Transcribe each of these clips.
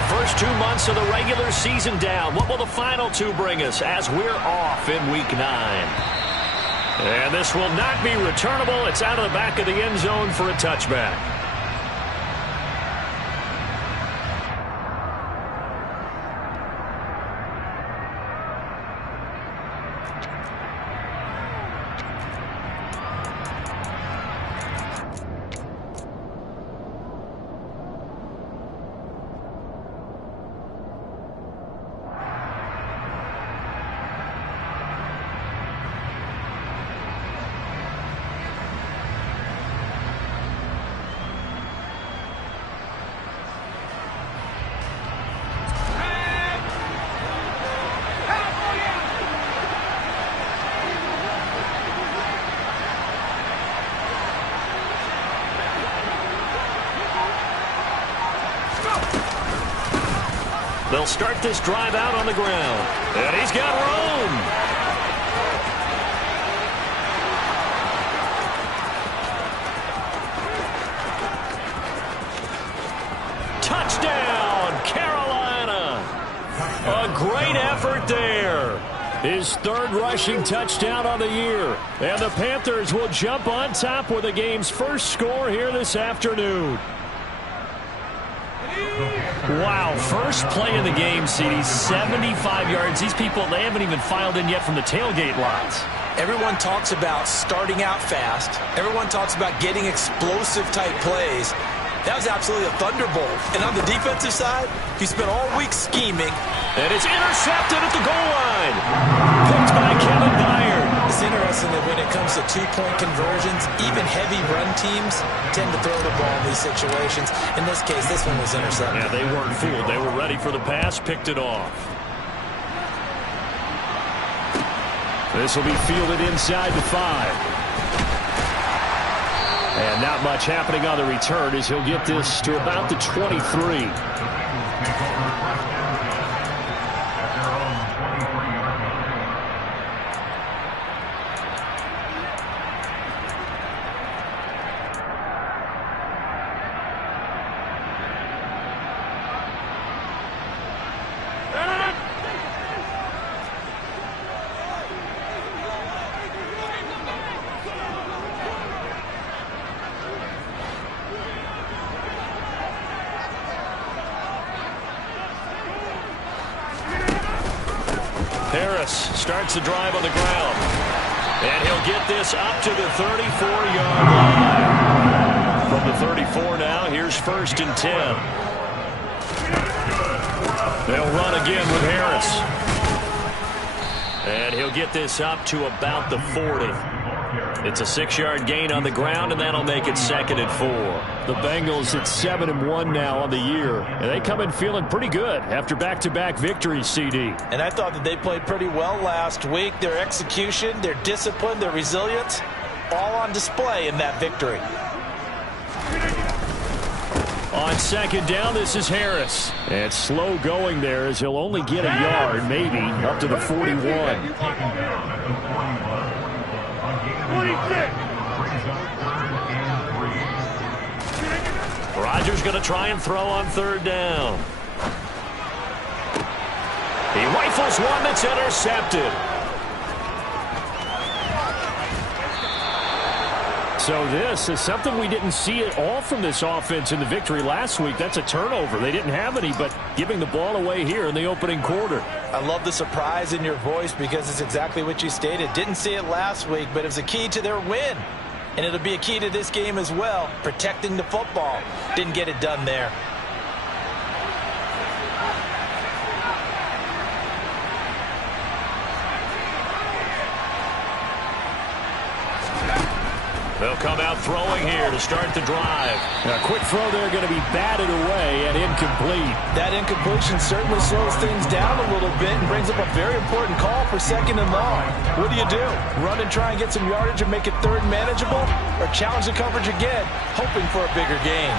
The first 2 months of the regular season down. What will the final 2 bring us as we're off in Week 9? And this will not be returnable. It's out of the back of the end zone for a touchback. They'll start this drive out on the ground. And he's got room. Touchdown, Carolina. A great effort there. His 3rd rushing touchdown on the year. And the Panthers will jump on top with the game's first score here this afternoon. Wow, first play of the game, CD, 75 yards. These people, they haven't even filed in yet from the tailgate lots. Everyone talks about starting out fast. Everyone talks about getting explosive-type plays. That was absolutely a thunderbolt. And on the defensive side, he spent all week scheming. And it's intercepted at the goal line. Picked by Kevin Byard. It's interesting that when it comes to 2-point conversions, even heavy run teams tend to throw the ball in these situations. In this case, this one was intercepted. Yeah, they weren't fooled. They were ready for the pass, picked it off. This will be fielded inside the 5. And not much happening on the return as he'll get this to about the 23. Harris starts the drive on the ground. And he'll get this up to the 34-yard line. From the 34 now, here's 1st and 10. They'll run again with Harris. And he'll get this up to about the 40. It's a 6-yard gain on the ground, and that'll make it 2nd and 4. The Bengals at 7-1 now on the year, and they come in feeling pretty good after back-to-back victories, CD. And I thought that they played pretty well last week. Their execution, their discipline, their resilience, all on display in that victory. On 2nd down, this is Harris. And slow going there as he'll only get a yard, maybe, up to the 41. Rodgers going to try and throw on 3rd down. He rifles one that's intercepted. So this is something we didn't see at all from this offense in the victory last week. That's a turnover. They didn't have any, but giving the ball away here in the opening quarter. I love the surprise in your voice because it's exactly what you stated. Didn't see it last week, but it was a key to their win. And it'll be a key to this game as well, protecting the football. Didn't get it done there. They'll come out throwing here to start the drive. A quick throw there going to be batted away and incomplete. That incompletion certainly slows things down a little bit and brings up a very important call for 2nd and long. What do you do? Run and try and get some yardage and make it 3rd manageable? Or challenge the coverage again, hoping for a bigger gain?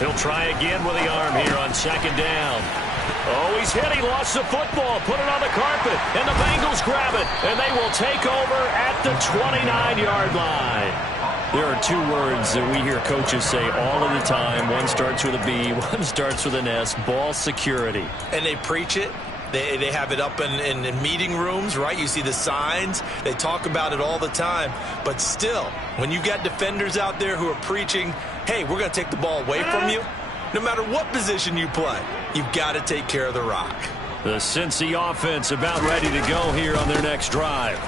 He'll try again with the arm here on 2nd down. Oh, he's hit. He lost the football. Put it on the carpet. And the Bengals grab it. And they will take over at the 29-yard line. There are two words that we hear coaches say all of the time. One starts with a B. One starts with an S. Ball security. And they preach it. They have it up in meeting rooms, right? You see the signs. They talk about it all the time. But still, when you've got defenders out there who are preaching, hey, we're going to take the ball away from you, no matter what position you play, you've got to take care of the rock. The Cincy offense about ready to go here on their next drive.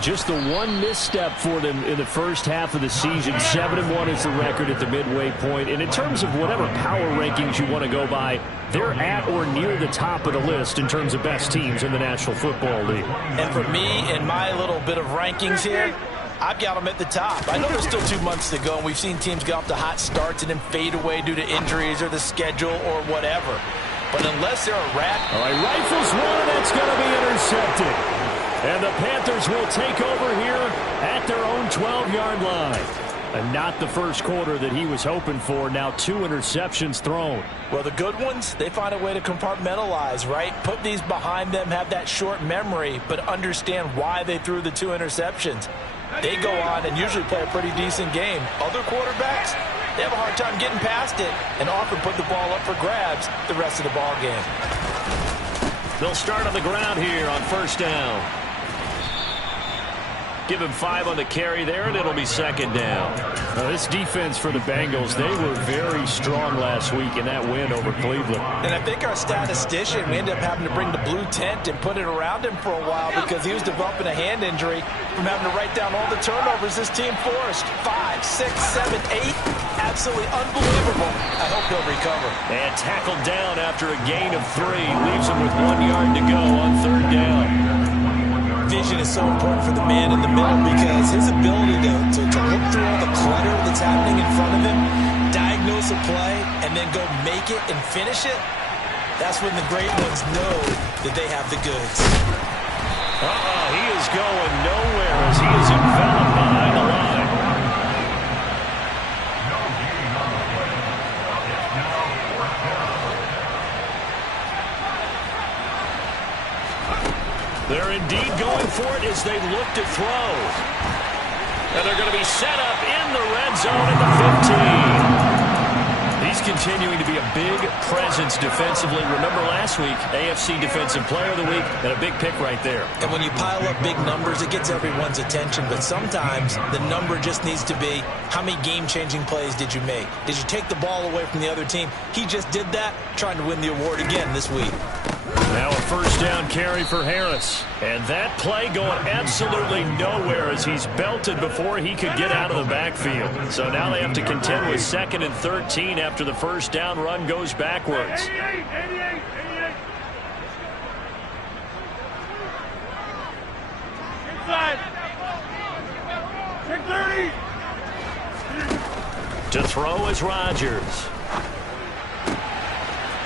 Just the one misstep for them in the first half of the season. 7-1 is the record at the midway point. And in terms of whatever power rankings you want to go by, they're at or near the top of the list in terms of best teams in the National Football League. And for me, in my little bit of rankings here, I've got them at the top. I know there's still 2 months to go, and we've seen teams get off to hot starts and then fade away due to injuries or the schedule or whatever. But unless they're a rat... All right, rifles one, and that's going to be intercepted. And the Panthers will take over here at their own 12-yard line. And not the first quarter that he was hoping for. Now 2 interceptions thrown. Well, the good ones, they find a way to compartmentalize, right? Put these behind them, have that short memory, but understand why they threw the 2 interceptions. They go on and usually play a pretty decent game. Other quarterbacks, they have a hard time getting past it and often put the ball up for grabs the rest of the ball game. They'll start on the ground here on first down. Give him 5 on the carry there, and it'll be second down. Now, this defense for the Bengals, they were very strong last week in that win over Cleveland. And I think our statistician, we ended up having to bring the blue tent and put it around him for a while because he was developing a hand injury from having to write down all the turnovers this team forced. 5, 6, 7, 8. Absolutely unbelievable. I hope he'll recover. And tackled down after a gain of 3. Leaves him with 1 yard to go on third down. Vision is so important for the man in the middle because his ability to look through all the clutter that's happening in front of him, diagnose a play, and then go make it and finish it, that's when the great ones know that they have the goods. He is going nowhere as he is enveloped behind the line. They're indeed going for it as they look to throw. And they're going to be set up in the red zone at the 15. He's continuing to be a big presence defensively. Remember last week, AFC Defensive Player of the Week, and a big pick right there. And when you pile up big numbers, it gets everyone's attention. But sometimes the number just needs to be, how many game-changing plays did you make? Did you take the ball away from the other team? He just did that, trying to win the award again this week. Now a first down carry for Harris. And that play going absolutely nowhere as he's belted before he could get out of the backfield. So now they have to contend with 2nd and 13 after the first down run goes backwards. 88. Inside. 630. To throw is Rodgers.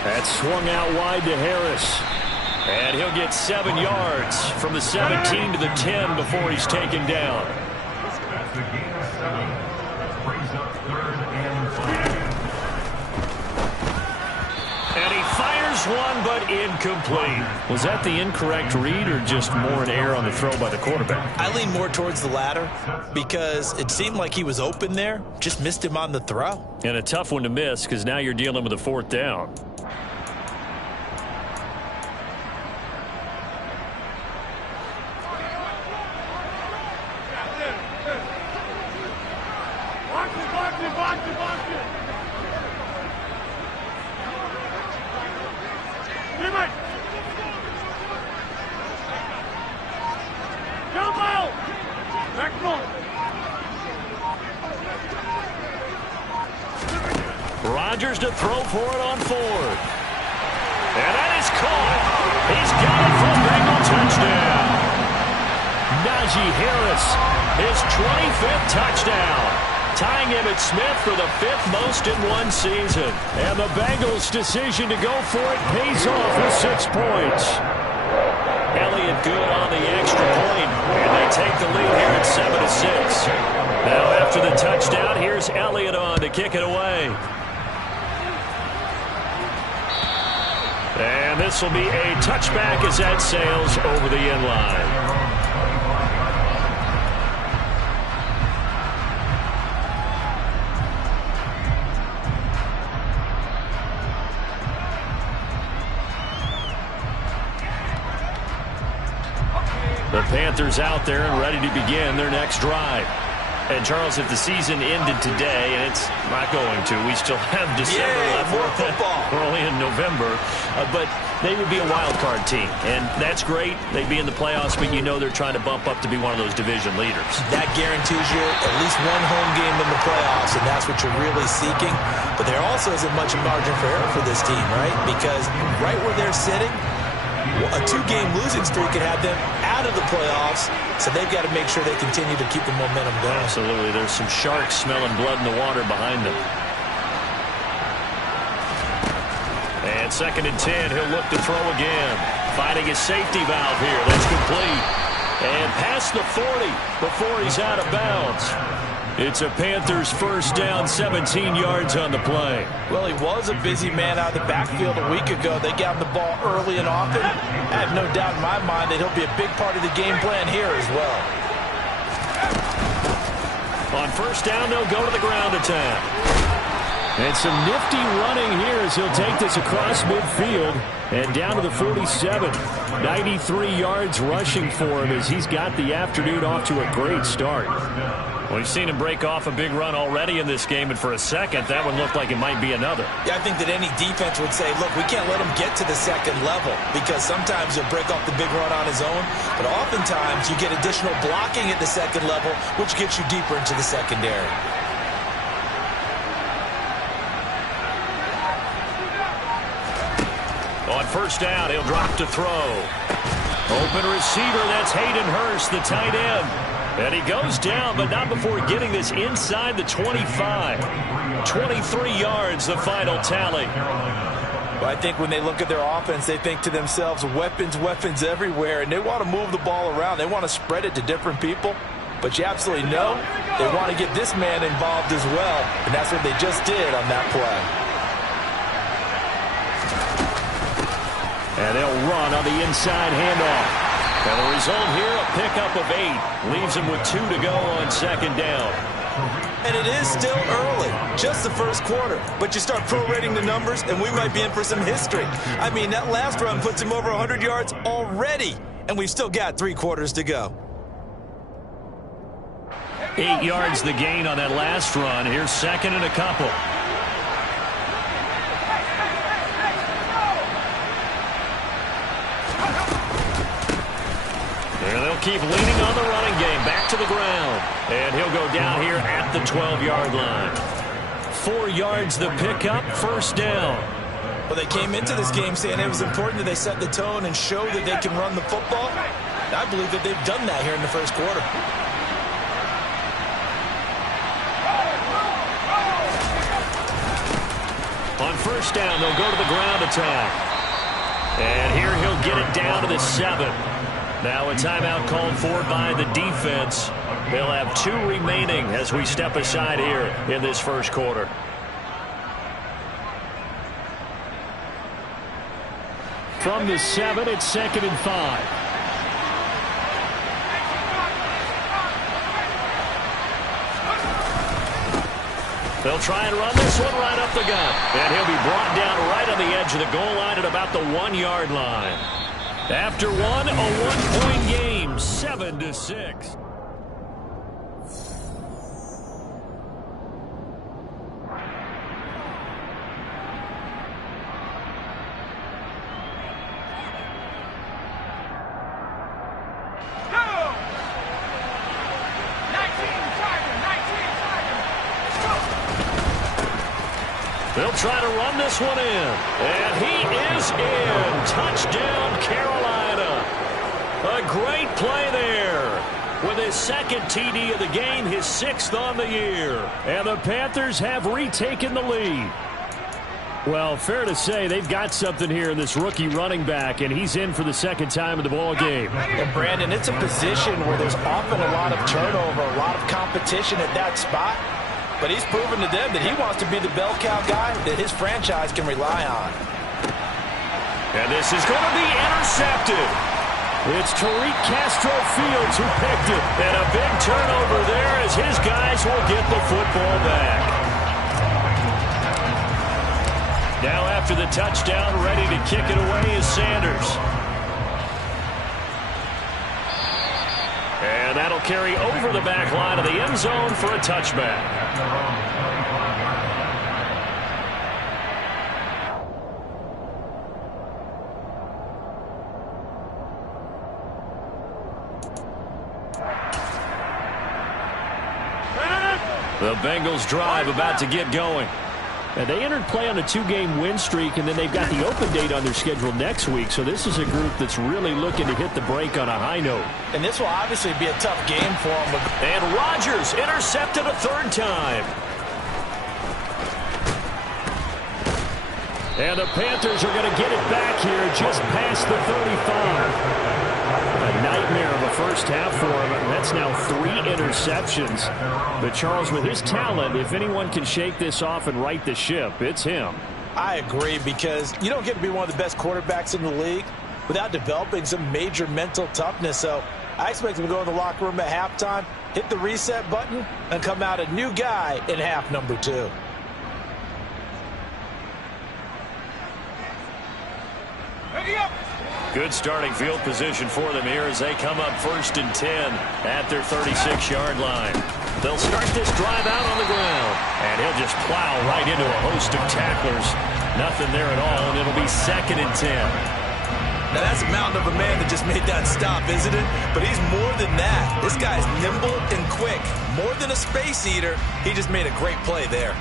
That's swung out wide to Harris. And he'll get 7 yards from the 17 to the 10 before he's taken down. And he fires one, but incomplete. Was that the incorrect read or just more an error on the throw by the quarterback? I lean more towards the latter because it seemed like he was open there, just missed him on the throw. And a tough one to miss because now you're dealing with a 4th down. Rodgers to throw for it on 4th. And that is caught. He's got it for a Bengal touchdown. Najee Harris, his 25th touchdown. Tying Emmitt Smith for the 5th most in one season. And the Bengals' decision to go for it pays off with 6 points. Elliott good on the extra point, and they take the lead here at 7-6. Now after the touchdown, here's Elliott on to kick it away. And And this will be a touchback as that sails over the end line. The Panthers out there and ready to begin their next drive. And, Charles, if the season ended today, and it's not going to, we still have December left. More football. Early in November. But they would be a wild card team. And that's great. They'd be in the playoffs, but you know they're trying to bump up to be one of those division leaders. That guarantees you at least one home game in the playoffs, and that's what you're really seeking. But there also isn't much margin for error for this team, right? Because right where they're sitting, a two-game losing streak could have them out of the playoffs, so they've got to make sure they continue to keep the momentum going. Absolutely. There's some sharks smelling blood in the water behind them. And 2nd and 10, he'll look to throw again. Finding his safety valve here. That's complete. And past the 40 before he's out of bounds. It's a Panthers first down, 17 yards on the play. Well, he was a busy man out of the backfield a week ago. They got him the ball early and often. I have no doubt in my mind that he'll be a big part of the game plan here as well. On first down, they'll go to the ground attack. And some nifty running here as he'll take this across midfield and down to the 47. 93 yards rushing for him as he's got the afternoon off to a great start. We've seen him break off a big run already in this game, and for a second, that one looked like it might be another. Yeah, I think that any defense would say, look, we can't let him get to the second level because sometimes he'll break off the big run on his own, but oftentimes you get additional blocking at the second level, which gets you deeper into the secondary. On first down, he'll drop to throw. Open receiver, that's Hayden Hurst, the tight end. And he goes down, but not before getting this inside the 25. 23 yards, the final tally. Well, I think when they look at their offense, they think to themselves, weapons, weapons everywhere, and they want to move the ball around. They want to spread it to different people. But you absolutely know they want to get this man involved as well, and that's what they just did on that play. And they'll run on the inside handoff. And the result here, a pickup of 8. Leaves him with 2 to go on second down. And it is still early, just the first quarter. But you start prorating the numbers, and we might be in for some history. I mean, that last run puts him over 100 yards already, and we've still got 3 quarters to go. 8 yards the gain on that last run. Here's 2nd and a couple. And they'll keep leaning on the running game. Back to the ground. And he'll go down here at the 12-yard line. 4 yards the pickup, first down. Well, they came into this game saying it was important that they set the tone and show that they can run the football. I believe that they've done that here in the first quarter. On first down, they'll go to the ground attack. And here he'll get it down to the 7. Now a timeout called for by the defense. They'll have 2 remaining as we step aside here in this first quarter. From the 7, it's 2nd and 5. They'll try and run this one right up the gut. And he'll be brought down right on the edge of the goal line at about the 1-yard line. After one, a 1-point game, 7-6. They'll try to run this one in. And he is in. Touchdown, Carolina. A great play there. With his 2nd TD of the game, his 6th on the year. And the Panthers have retaken the lead. Well, fair to say they've got something here in this rookie running back, and he's in for the 2nd time of the ball game. And Brandon, it's a position where there's often a lot of turnover, a lot of competition at that spot. But he's proven to them that he wants to be the bell cow guy that his franchise can rely on. And this is going to be intercepted. It's Tariq Castro-Fields who picked it. And a big turnover there as his guys will get the football back. Now after the touchdown, ready to kick it away is Sanders. And that'll carry over the back line of the end zone for a touchback. The Bengals drive about to get going. And they entered play on a 2-game win streak, and then they've got the open date on their schedule next week. So this is a group that's really looking to hit the break on a high note. And this will obviously be a tough game for them. And Rodgers intercepted a third time. And the Panthers are going to get it back here just past the 35. A nightmare of a first half for him. That's now 3 interceptions. But Charles, with his talent, if anyone can shake this off and right the ship, it's him. I agree, because you don't get to be one of the best quarterbacks in the league without developing some major mental toughness. So I expect him to go in the locker room at halftime, hit the reset button, and come out a new guy in half number 2. Good starting field position for them here as they come up 1st and 10 at their 36-yard line. They'll start this drive out on the ground, and he'll just plow right into a host of tacklers. Nothing there at all, and it'll be 2nd and 10. Now that's a mountain of a man that just made that stop, isn't it? But he's more than that. This guy's nimble and quick. More than a space eater, he just made a great play there.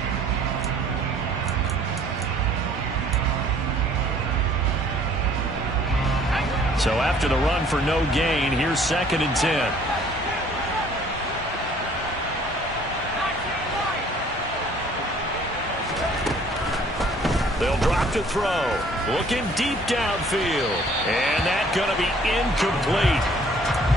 So after the run for no gain, here's 2nd and 10. They'll drop to throw. Looking deep downfield. And that's going to be incomplete.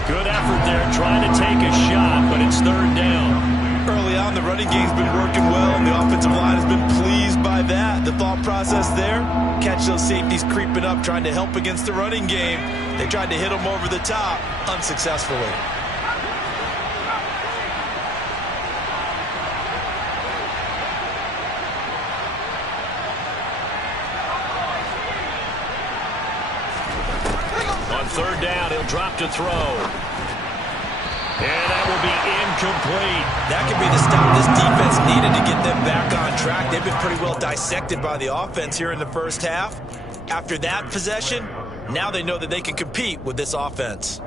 Good effort there trying to take a shot, but it's 3rd down. Early on, the running game's been working well, and the offensive line has been pleased by that. The thought process there, catch those safeties creeping up, trying to help against the running game. They tried to hit them over the top, unsuccessfully. On 3rd down, he'll drop to throw. And that will be incomplete. That could be the stop this defense needed to get them back on track. They've been pretty well dissected by the offense here in the first half. After that possession, now they know that they can compete with this offense.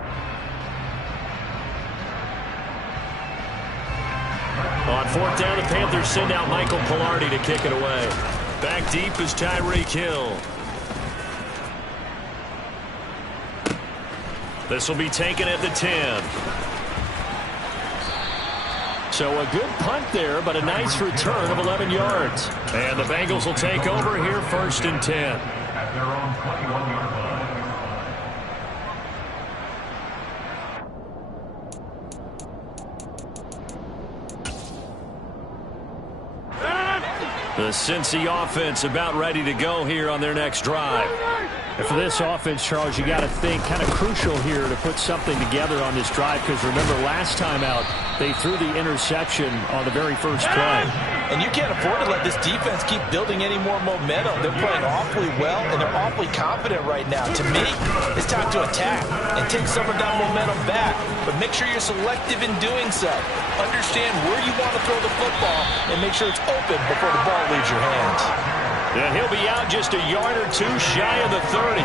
On 4th down, the Panthers send out Michael Pilardi to kick it away. Back deep is Tyreek Hill. This will be taken at the 10. So a good punt there, but a nice return of 11 yards. And the Bengals will take over here 1st and 10. At their own 21-yard line. The Cincy offense about ready to go here on their next drive. And for this offense, Charles, you got to think kind of crucial here to put something together on this drive, because remember last time out they threw the interception on the very first play. And you can't afford to let this defense keep building any more momentum. They're playing awfully well, and they're awfully confident right now. To me, it's time to attack and take some of that momentum back. But make sure you're selective in doing so. Understand where you want to throw the football and make sure it's open before the ball leaves your hands. And he'll be out just a yard or two shy of the 30.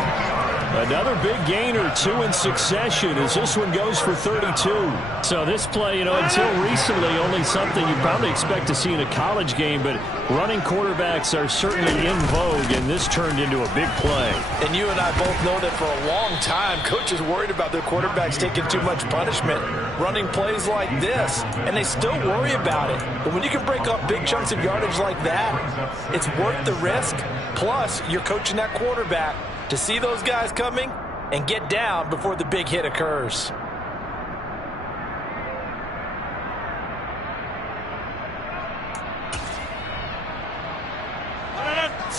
Another big gain or 2 in succession as this one goes for 32. So this play, until recently only something you probably expect to see in a college game, but running quarterbacks are certainly in vogue, and this turned into a big play. And you and I both know that for a long time, coaches worried about their quarterbacks taking too much punishment, running plays like this, and they still worry about it. But when you can break up big chunks of yardage like that, it's worth the risk. Plus, you're coaching that quarterback to see those guys coming and get down before the big hit occurs.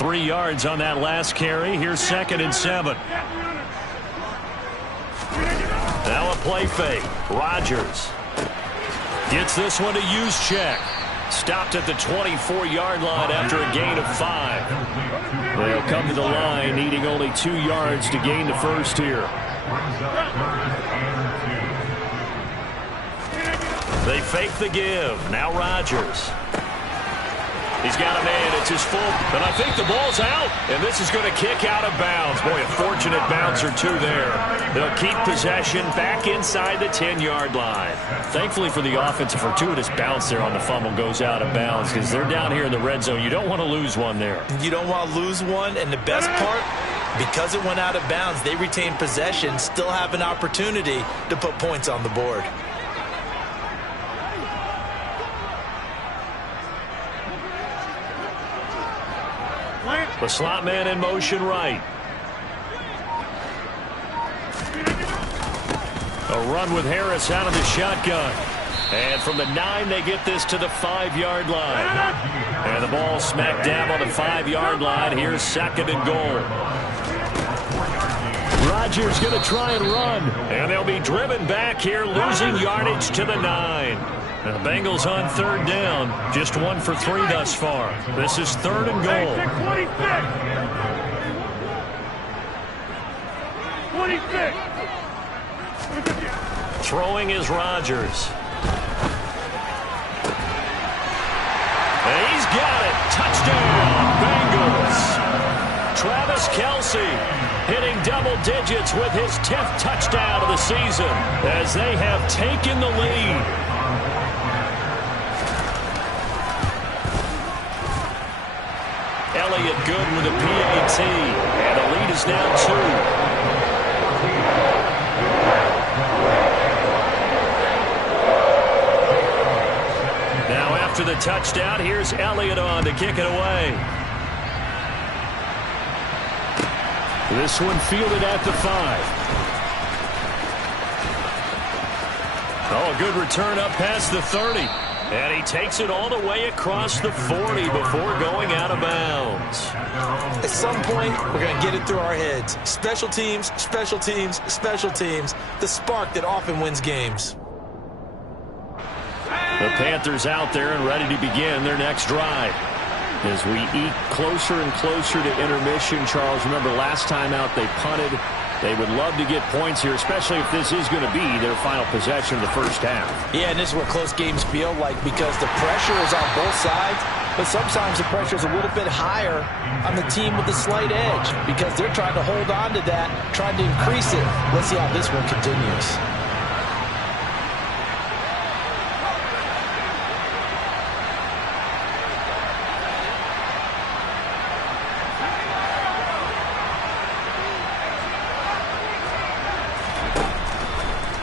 3 yards on that last carry. Here's 2nd and 7. Now a play fake. Rodgers gets this one to Juszczyk. Stopped at the 24-yard line after a gain of 5. They'll come to the line needing only 2 yards to gain the first here. They fake the give. Now Rodgers. He's got a man. It's his full. And I think the ball's out. And this is going to kick out of bounds. Boy, a fortunate bounce or two there. They'll keep possession back inside the 10-yard line. Thankfully for the offense, a fortuitous bounce there on the fumble goes out of bounds because they're down here in the red zone. You don't want to lose one there. You don't want to lose one. And the best part, because it went out of bounds, they retain possession, still have an opportunity to put points on the board. The slot man in motion right. A run with Harris out of the shotgun. And from the 9, they get this to the 5-yard line. And the ball smack dab on the 5-yard line. Here's 2nd and goal. Rodgers going to try and run. And they'll be driven back here, losing yardage to the 9. And the Bengals on 3rd down. Just 1 for 3 thus far. This is 3rd and goal. 26. Throwing is Rodgers. And he's got it. Touchdown, Bengals. Travis Kelce hitting double digits with his 10th touchdown of the season as they have taken the lead. Elliott good with a PAT, and the lead is now 2. Now after the touchdown, here's Elliott on to kick it away. This one fielded at the 5. Oh, a good return up past the 30. And he takes it all the way across the 40 before going out of bounds. At some point, we're going to get it through our heads. Special teams, special teams, special teams. The spark that often wins games. The Panthers out there and ready to begin their next drive. As we eat closer and closer to intermission, Charles, remember last time out they punted. They would love to get points here, especially if this is going to be their final possession of the first half. Yeah, and this is what close games feel like because the pressure is on both sides, but sometimes the pressure is a little bit higher on the team with the slight edge because they're trying to hold on to that, trying to increase it. Let's see how this one continues.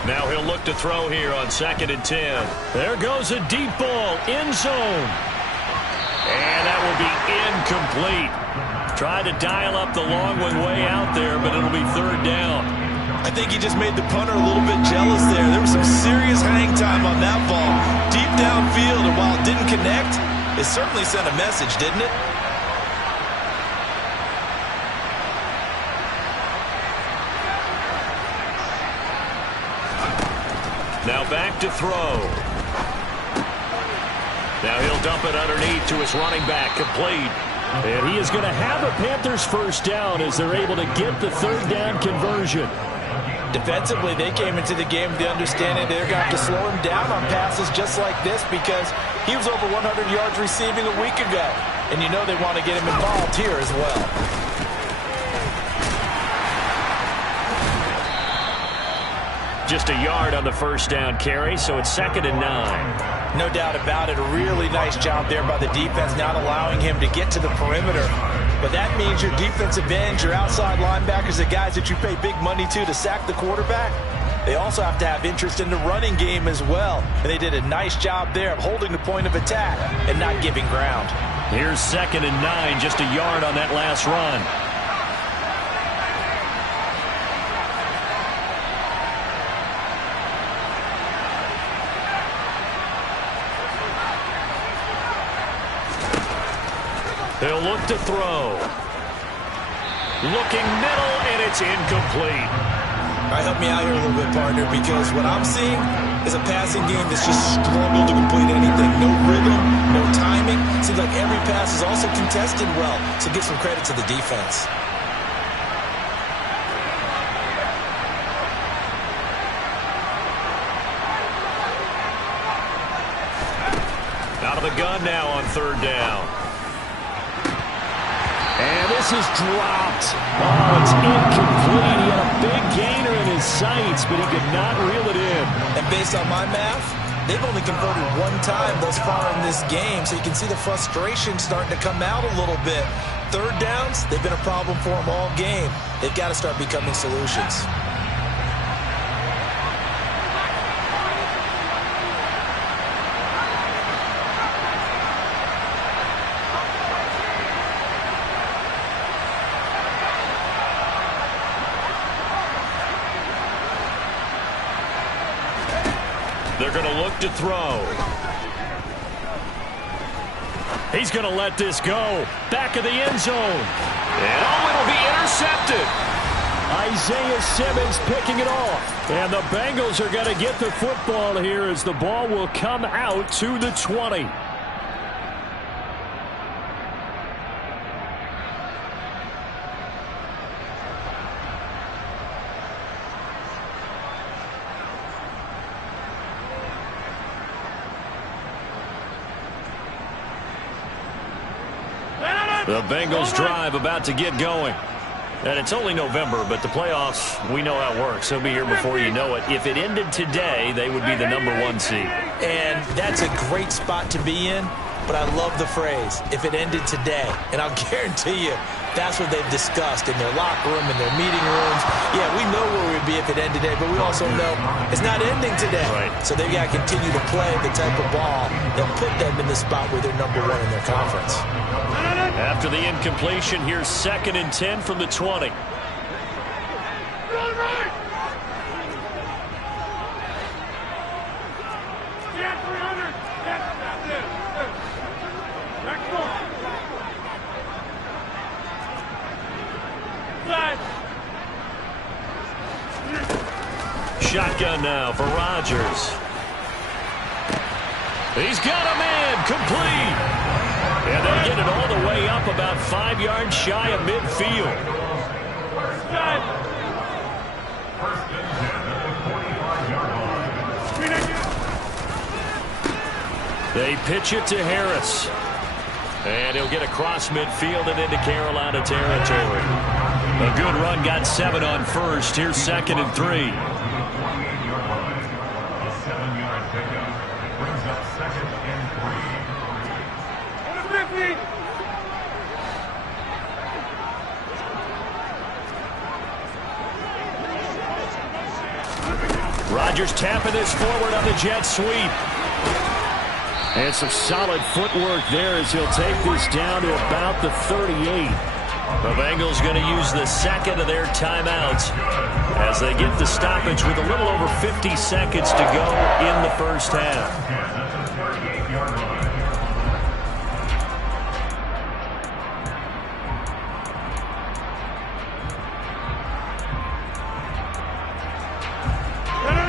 Now he'll look to throw here on 2nd and 10. There goes a deep ball, end zone. And that will be incomplete. Tried to dial up the long one way out there, but it'll be 3rd down. I think he just made the punter a little bit jealous there. There was some serious hang time on that ball. Deep downfield, and while it didn't connect, it certainly sent a message, didn't it? Now back to throw. Now he'll dump it underneath to his running back, complete. And he is going to have a Panthers first down as they're able to get the 3rd down conversion. Defensively, they came into the game with the understanding they're going to have to slow him down on passes just like this because he was over 100 yards receiving a week ago. And you know they want to get him involved here as well. Just a yard on the first down carry, so it's 2nd and 9. No doubt about it. A really nice job there by the defense, not allowing him to get to the perimeter. But that means your defensive ends, your outside linebackers, the guys that you pay big money to sack the quarterback, they also have to have interest in the running game as well. And they did a nice job there of holding the point of attack and not giving ground. Here's 2nd and 9, just a yard on that last run. He'll look to throw. Looking middle, and it's incomplete. All right, help me out here a little bit, partner, because what I'm seeing is a passing game that's just struggled to complete anything. No rhythm, no timing. Seems like every pass is also contested well, so give some credit to the defense. Out of the gun now on third down. And this is dropped. Oh, it's incomplete. He had a big gainer in his sights, but he could not reel it in. And based on my math, they've only converted one time thus far in this game, so you can see the frustration starting to come out a little bit. Third downs, they've been a problem for them all game. They've got to start becoming solutions. They're going to look to throw. He's going to let this go. Back of the end zone. And it'll be intercepted. Isaiah Simmons picking it off. And the Bengals are going to get the football here as the ball will come out to the 20. The Bengals drive about to get going. And it's only November, but the playoffs, we know how it works. They'll be here before you know it. If it ended today, they would be the #1 seed. And that's a great spot to be in, but I love the phrase, if it ended today. And I'll guarantee you, that's what they've discussed in their locker room, in their meeting rooms. Yeah, we know where we'd be if it ended today, but we also know it's not ending today. Right. So they've got to continue to play the type of ball that put them in the spot where they're #1 in their conference. After the incompletion, here's 2nd and 10 from the 20. Shotgun now for Rodgers. He's got a man complete. And they get it all the way up about 5 yards shy of midfield. They pitch it to Harris. And he'll get across midfield and into Carolina territory. A good run, got 7 on first. Here's 2nd and 3. Rodgers tapping this forward on the jet sweep. And some solid footwork there as he'll take this down to about the 38. The Bengals going to use the second of their timeouts as they get the stoppage with a little over 50 seconds to go in the first half.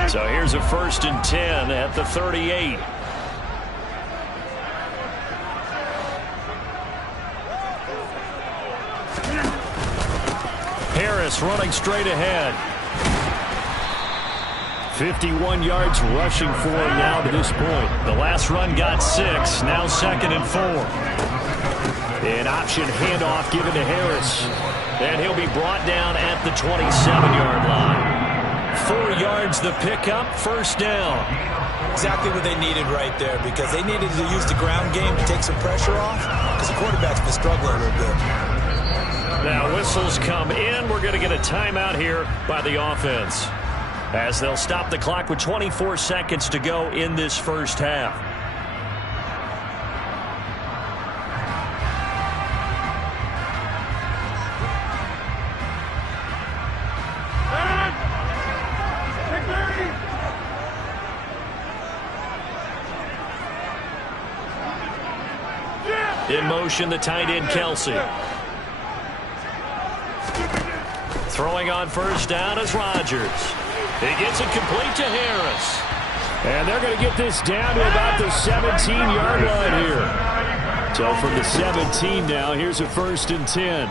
So here's a 1st and 10 at the 38. Harris running straight ahead. 51 yards rushing for him now to this point. The last run got 6. Now 2nd and 4. An option handoff given to Harris. And he'll be brought down at the 27-yard line. 4 yards the pickup, 1st down. Exactly what they needed right there, because they needed to use the ground game to take some pressure off, because the quarterback's been struggling a little bit. Now whistles come in. We're going to get a timeout here by the offense as they'll stop the clock with 24 seconds to go in this first half. In motion, the tight end, Kelsey. Throwing on first down is Rodgers. He gets it complete to Harris. And they're going to get this down to about the 17-yard line here. So from the 17 now, here's a 1st and 10.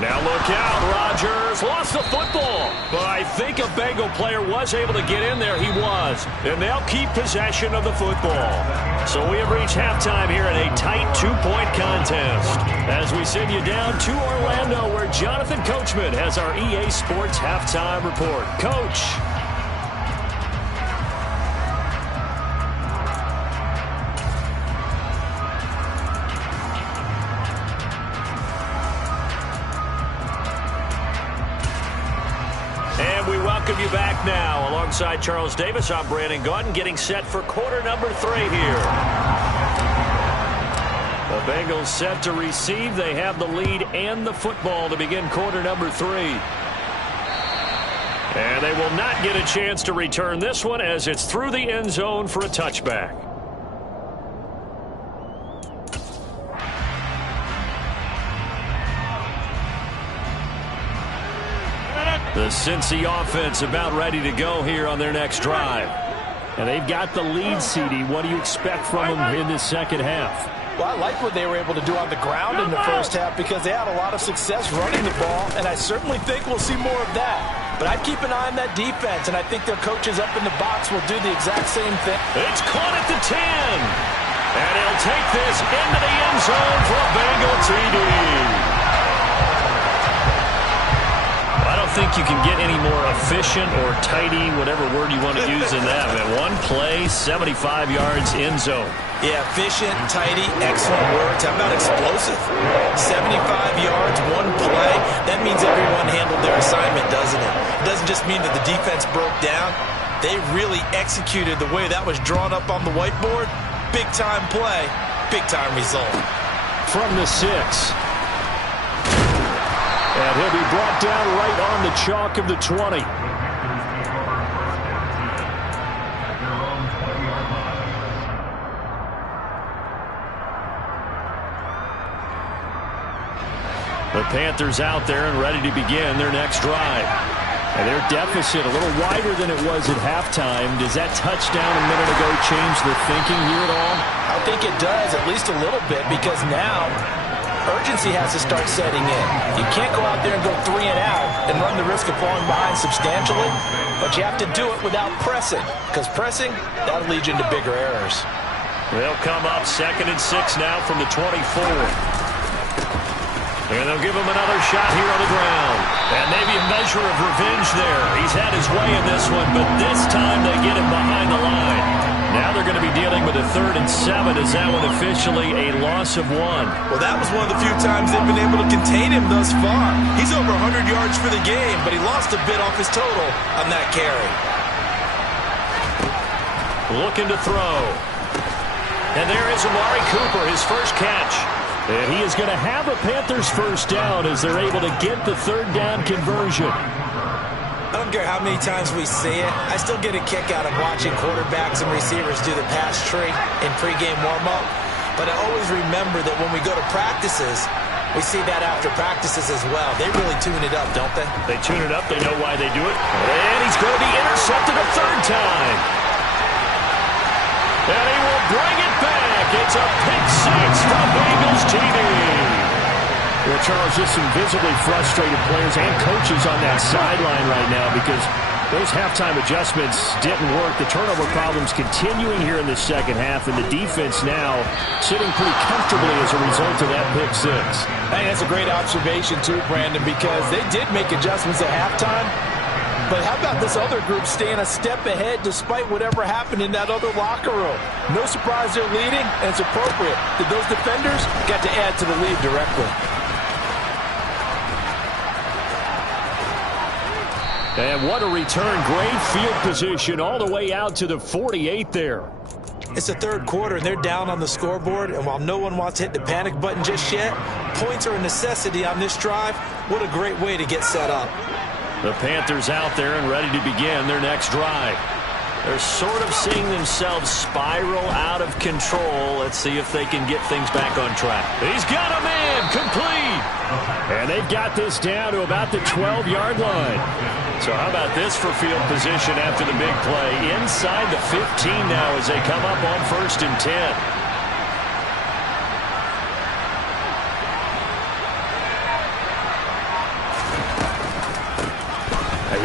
Now look out, Rodgers lost the football. But I think a Bengal player was able to get in there. He was. And they'll keep possession of the football. So we have reached halftime here in a tight 2-point contest. As we send you down to Orlando, where Jonathan Coachman has our EA Sports halftime report. Coach. We welcome you back now. Alongside Charles Davis, I'm Brandon Gaudin, getting set for quarter number 3 here. The Bengals set to receive. They have the lead and the football to begin quarter number 3. And they will not get a chance to return this one as it's through the end zone for a touchback. The Cincy offense about ready to go here on their next drive. And they've got the lead, CD. What do you expect from them in the second half? Well, I like what they were able to do on the ground in the first half because they had a lot of success running the ball, and I certainly think we'll see more of that. But I'd keep an eye on that defense, and I think their coaches up in the box will do the exact same thing. It's caught at the 10. And he'll take this into the end zone for a Bengal TD. I don't think you can get any more efficient or tidy, whatever word you want to use in that. Man, one play, 75 yards, end zone. Yeah, efficient, tidy, excellent words. How about explosive? 75 yards, one play. That means everyone handled their assignment, doesn't it? It doesn't just mean that the defense broke down. They really executed the way that was drawn up on the whiteboard. Big-time play, big-time result. From the 6. And he'll be brought down right on the chalk of the 20. The Panthers out there and ready to begin their next drive. And their deficit a little wider than it was at halftime. Does that touchdown a minute ago change the thinking here at all? I think it does, at least a little bit, because now urgency has to start setting in. You can't go out there and go 3 and out and run the risk of falling behind substantially, but you have to do it without pressing, because pressing, that'll lead you into bigger errors. They'll come up 2nd and 6 now from the 24. And they'll give him another shot here on the ground. And maybe a measure of revenge there. He's had his way in this one, but this time they get him behind the line. Now they're going to be dealing with a 3rd and 7. Is that one officially a loss of 1? Well, that was one of the few times they've been able to contain him thus far. He's over 100 yards for the game, but he lost a bit off his total on that carry. Looking to throw. And there is Amari Cooper, his first catch. And he is going to have a Panthers first down as they're able to get the 3rd down conversion. I don't care how many times we see it. I still get a kick out of watching quarterbacks and receivers do the pass tree in pregame warm-up. But I always remember that when we go to practices, we see that after practices as well. They really tune it up, don't they? They tune it up. They know why they do it. And he's going to be intercepted a 3rd time. And he will bring it back. It's a pick 6 from Bengals TV. Well, Charles, just some visibly frustrated players and coaches on that sideline right now because those halftime adjustments didn't work. The turnover problems continuing here in the second half, and the defense now sitting pretty comfortably as a result of that pick 6. Hey, that's a great observation too, Brandon, because they did make adjustments at halftime. But how about this other group staying a step ahead despite whatever happened in that other locker room? No surprise they're leading, and it's appropriate that those defenders got to add to the lead directly. And what a return. Great field position all the way out to the 48 there. It's the 3rd quarter, and they're down on the scoreboard. And while no one wants to hit the panic button just yet, points are a necessity on this drive. What a great way to get set up. The Panthers out there and ready to begin their next drive. They're sort of seeing themselves spiral out of control. Let's see if they can get things back on track. He's got a man complete. And they've got this down to about the 12-yard line. So how about this for field position after the big play? Inside the 15 now as they come up on 1st and 10.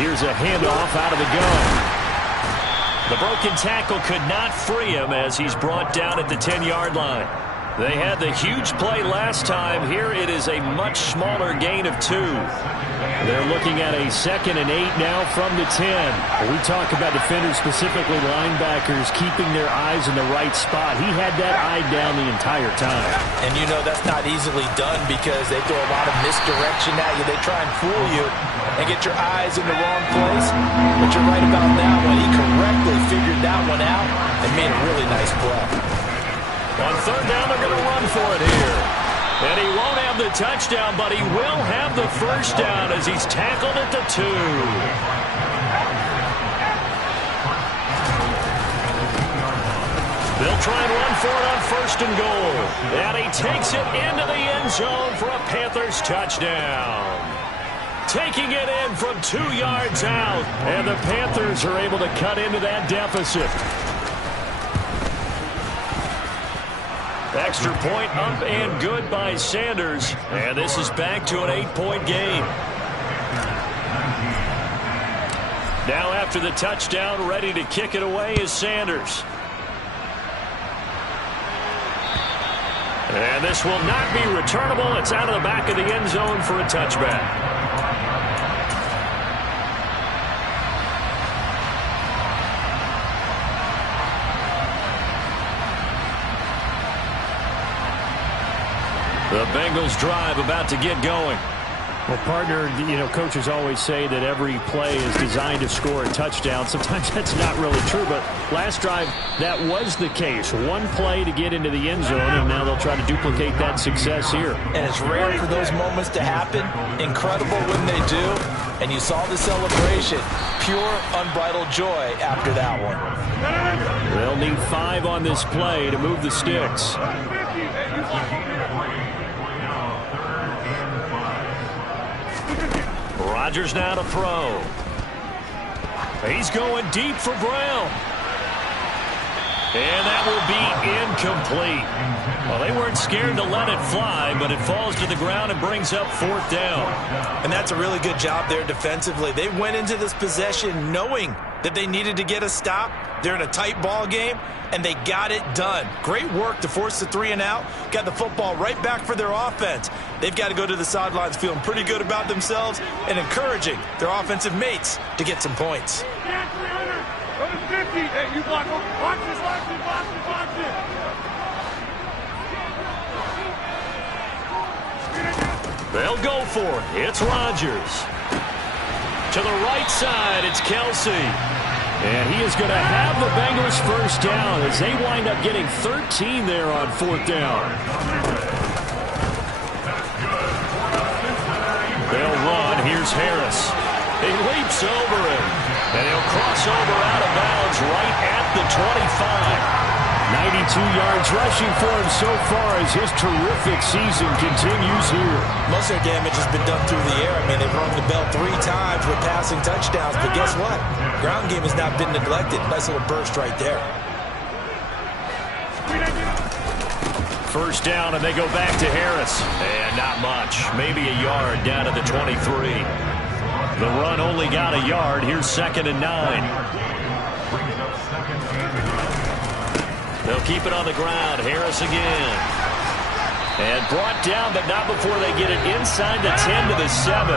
Here's a handoff out of the gun. The broken tackle could not free him as he's brought down at the 10-yard line. They had the huge play last time. Here it is a much smaller gain of 2. They're looking at a 2nd and 8 now from the 10. We talk about defenders, specifically linebackers, keeping their eyes in the right spot. He had that eye down the entire time. And you know that's not easily done because they throw a lot of misdirection at you. They try and fool you and get your eyes in the wrong place. But you're right about that one. He correctly figured that one out and made a really nice play. On 3rd down, they're going to run for it here. And he won't have the touchdown, but he will have the 1st down as he's tackled at the 2. They'll try and run for it on 1st and goal. And he takes it into the end zone for a Panthers touchdown. Taking it in from 2 yards out. And the Panthers are able to cut into that deficit. Extra point up and good by Sanders. And this is back to an 8-point game. Now after the touchdown, ready to kick it away is Sanders. And this will not be returnable. It's out of the back of the end zone for a touchback. The Bengals drive about to get going. Well, partner, coaches always say that every play is designed to score a touchdown. Sometimes that's not really true, but last drive, that was the case. One play to get into the end zone, and now they'll try to duplicate that success here. And it's rare for those moments to happen. Incredible when they do. And you saw the celebration. Pure, unbridled joy after that one. They'll need 5 on this play to move the sticks. Rodgers now to throw. He's going deep for Brown. And that will be incomplete. Well, they weren't scared to let it fly, but it falls to the ground and brings up 4th down. And that's a really good job there defensively. They went into this possession knowing that they needed to get a stop. They're in a tight ball game, and they got it done. Great work to force the 3 and out. Got the football right back for their offense. They've got to go to the sidelines feeling pretty good about themselves and encouraging their offensive mates to get some points. Hey, you block. Watch this, watch this, watch this, watch this. They'll go for it. It's Rodgers. To the right side, it's Kelsey. And he is going to have the Bengals 1st down as they wind up getting 13 there on 4th down. They'll run. Here's Harris. He leaps over him. And he'll cross over out of bounds right at the 25. 92 yards rushing for him so far as his terrific season continues here. Most of their damage has been done through the air. I mean, they've rung the bell 3 times with passing touchdowns. But guess what? Ground game has not been neglected. Nice little burst right there. 1st down, and they go back to Harris. And not much. Maybe a yard down to the 23. The run only got a yard. Here's 2nd and 9. They'll keep it on the ground. Harris again. And brought down, but not before they get it inside the 10 to the 7.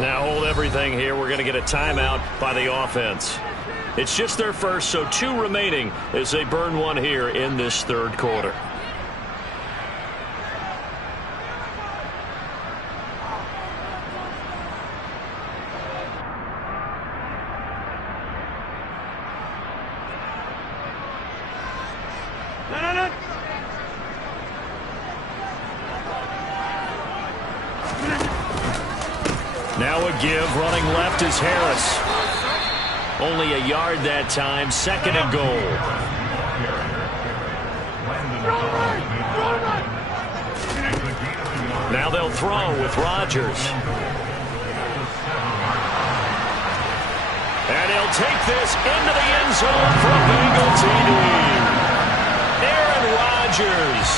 Now hold everything here. We're going to get a timeout by the offense. It's just their first, so 2 remaining as they burn one here in this 3rd quarter. Now a give, running left is Harris. Only a yard that time, 2nd and goal. Now they'll throw with Rodgers. And he'll take this into the end zone for a Bengal TD. Aaron Rodgers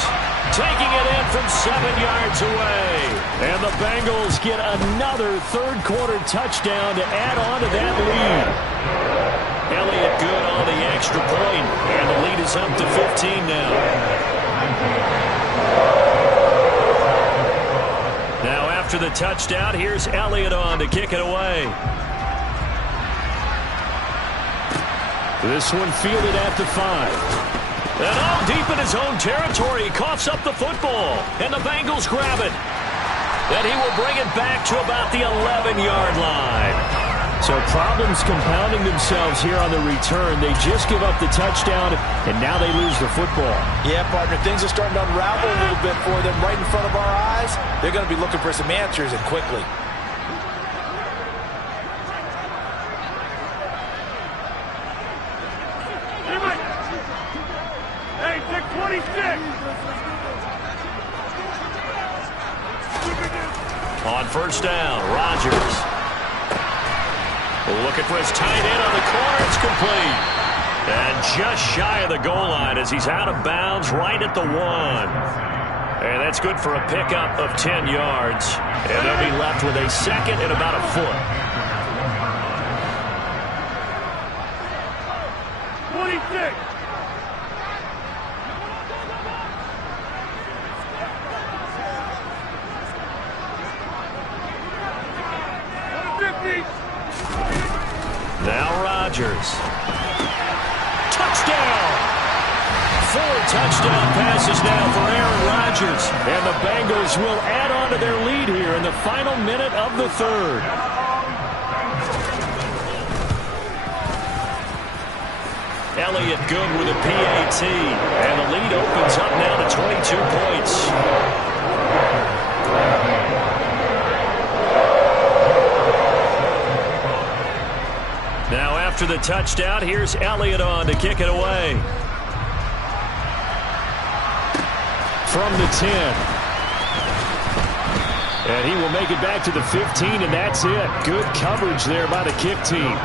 taking it in from 7 yards away. And the Bengals get another third-quarter touchdown to add on to that lead. Elliott good on the extra point, and the lead is up to 15 now. Now after the touchdown, here's Elliott on to kick it away. This one fielded at the 5. And deep in his own territory, he coughs up the football. And the Bengals grab it. Then he will bring it back to about the 11-yard line. So problems compounding themselves here on the return. They just give up the touchdown, and now they lose the football. Yeah, partner, things are starting to unravel a little bit for them right in front of our eyes. They're going to be looking for some answers, and quickly. Hey, 626! On first down, Rodgers. Looking for his tight end on the corner. It's complete. And just shy of the goal line as he's out of bounds right at the 1. And that's good for a pickup of 10 yards. And they'll be left with a 2nd and about a foot. 26! Now Rodgers. Touchdown! 4 touchdown passes now for Aaron Rodgers. And the Bengals will add on to their lead here in the final minute of the 3rd. Elliott good with a PAT. And the lead opens up now to 22 points. Now after the touchdown, here's Elliott on to kick it away. From the 10. And he will make it back to the 15, and that's it. Good coverage there by the kick team.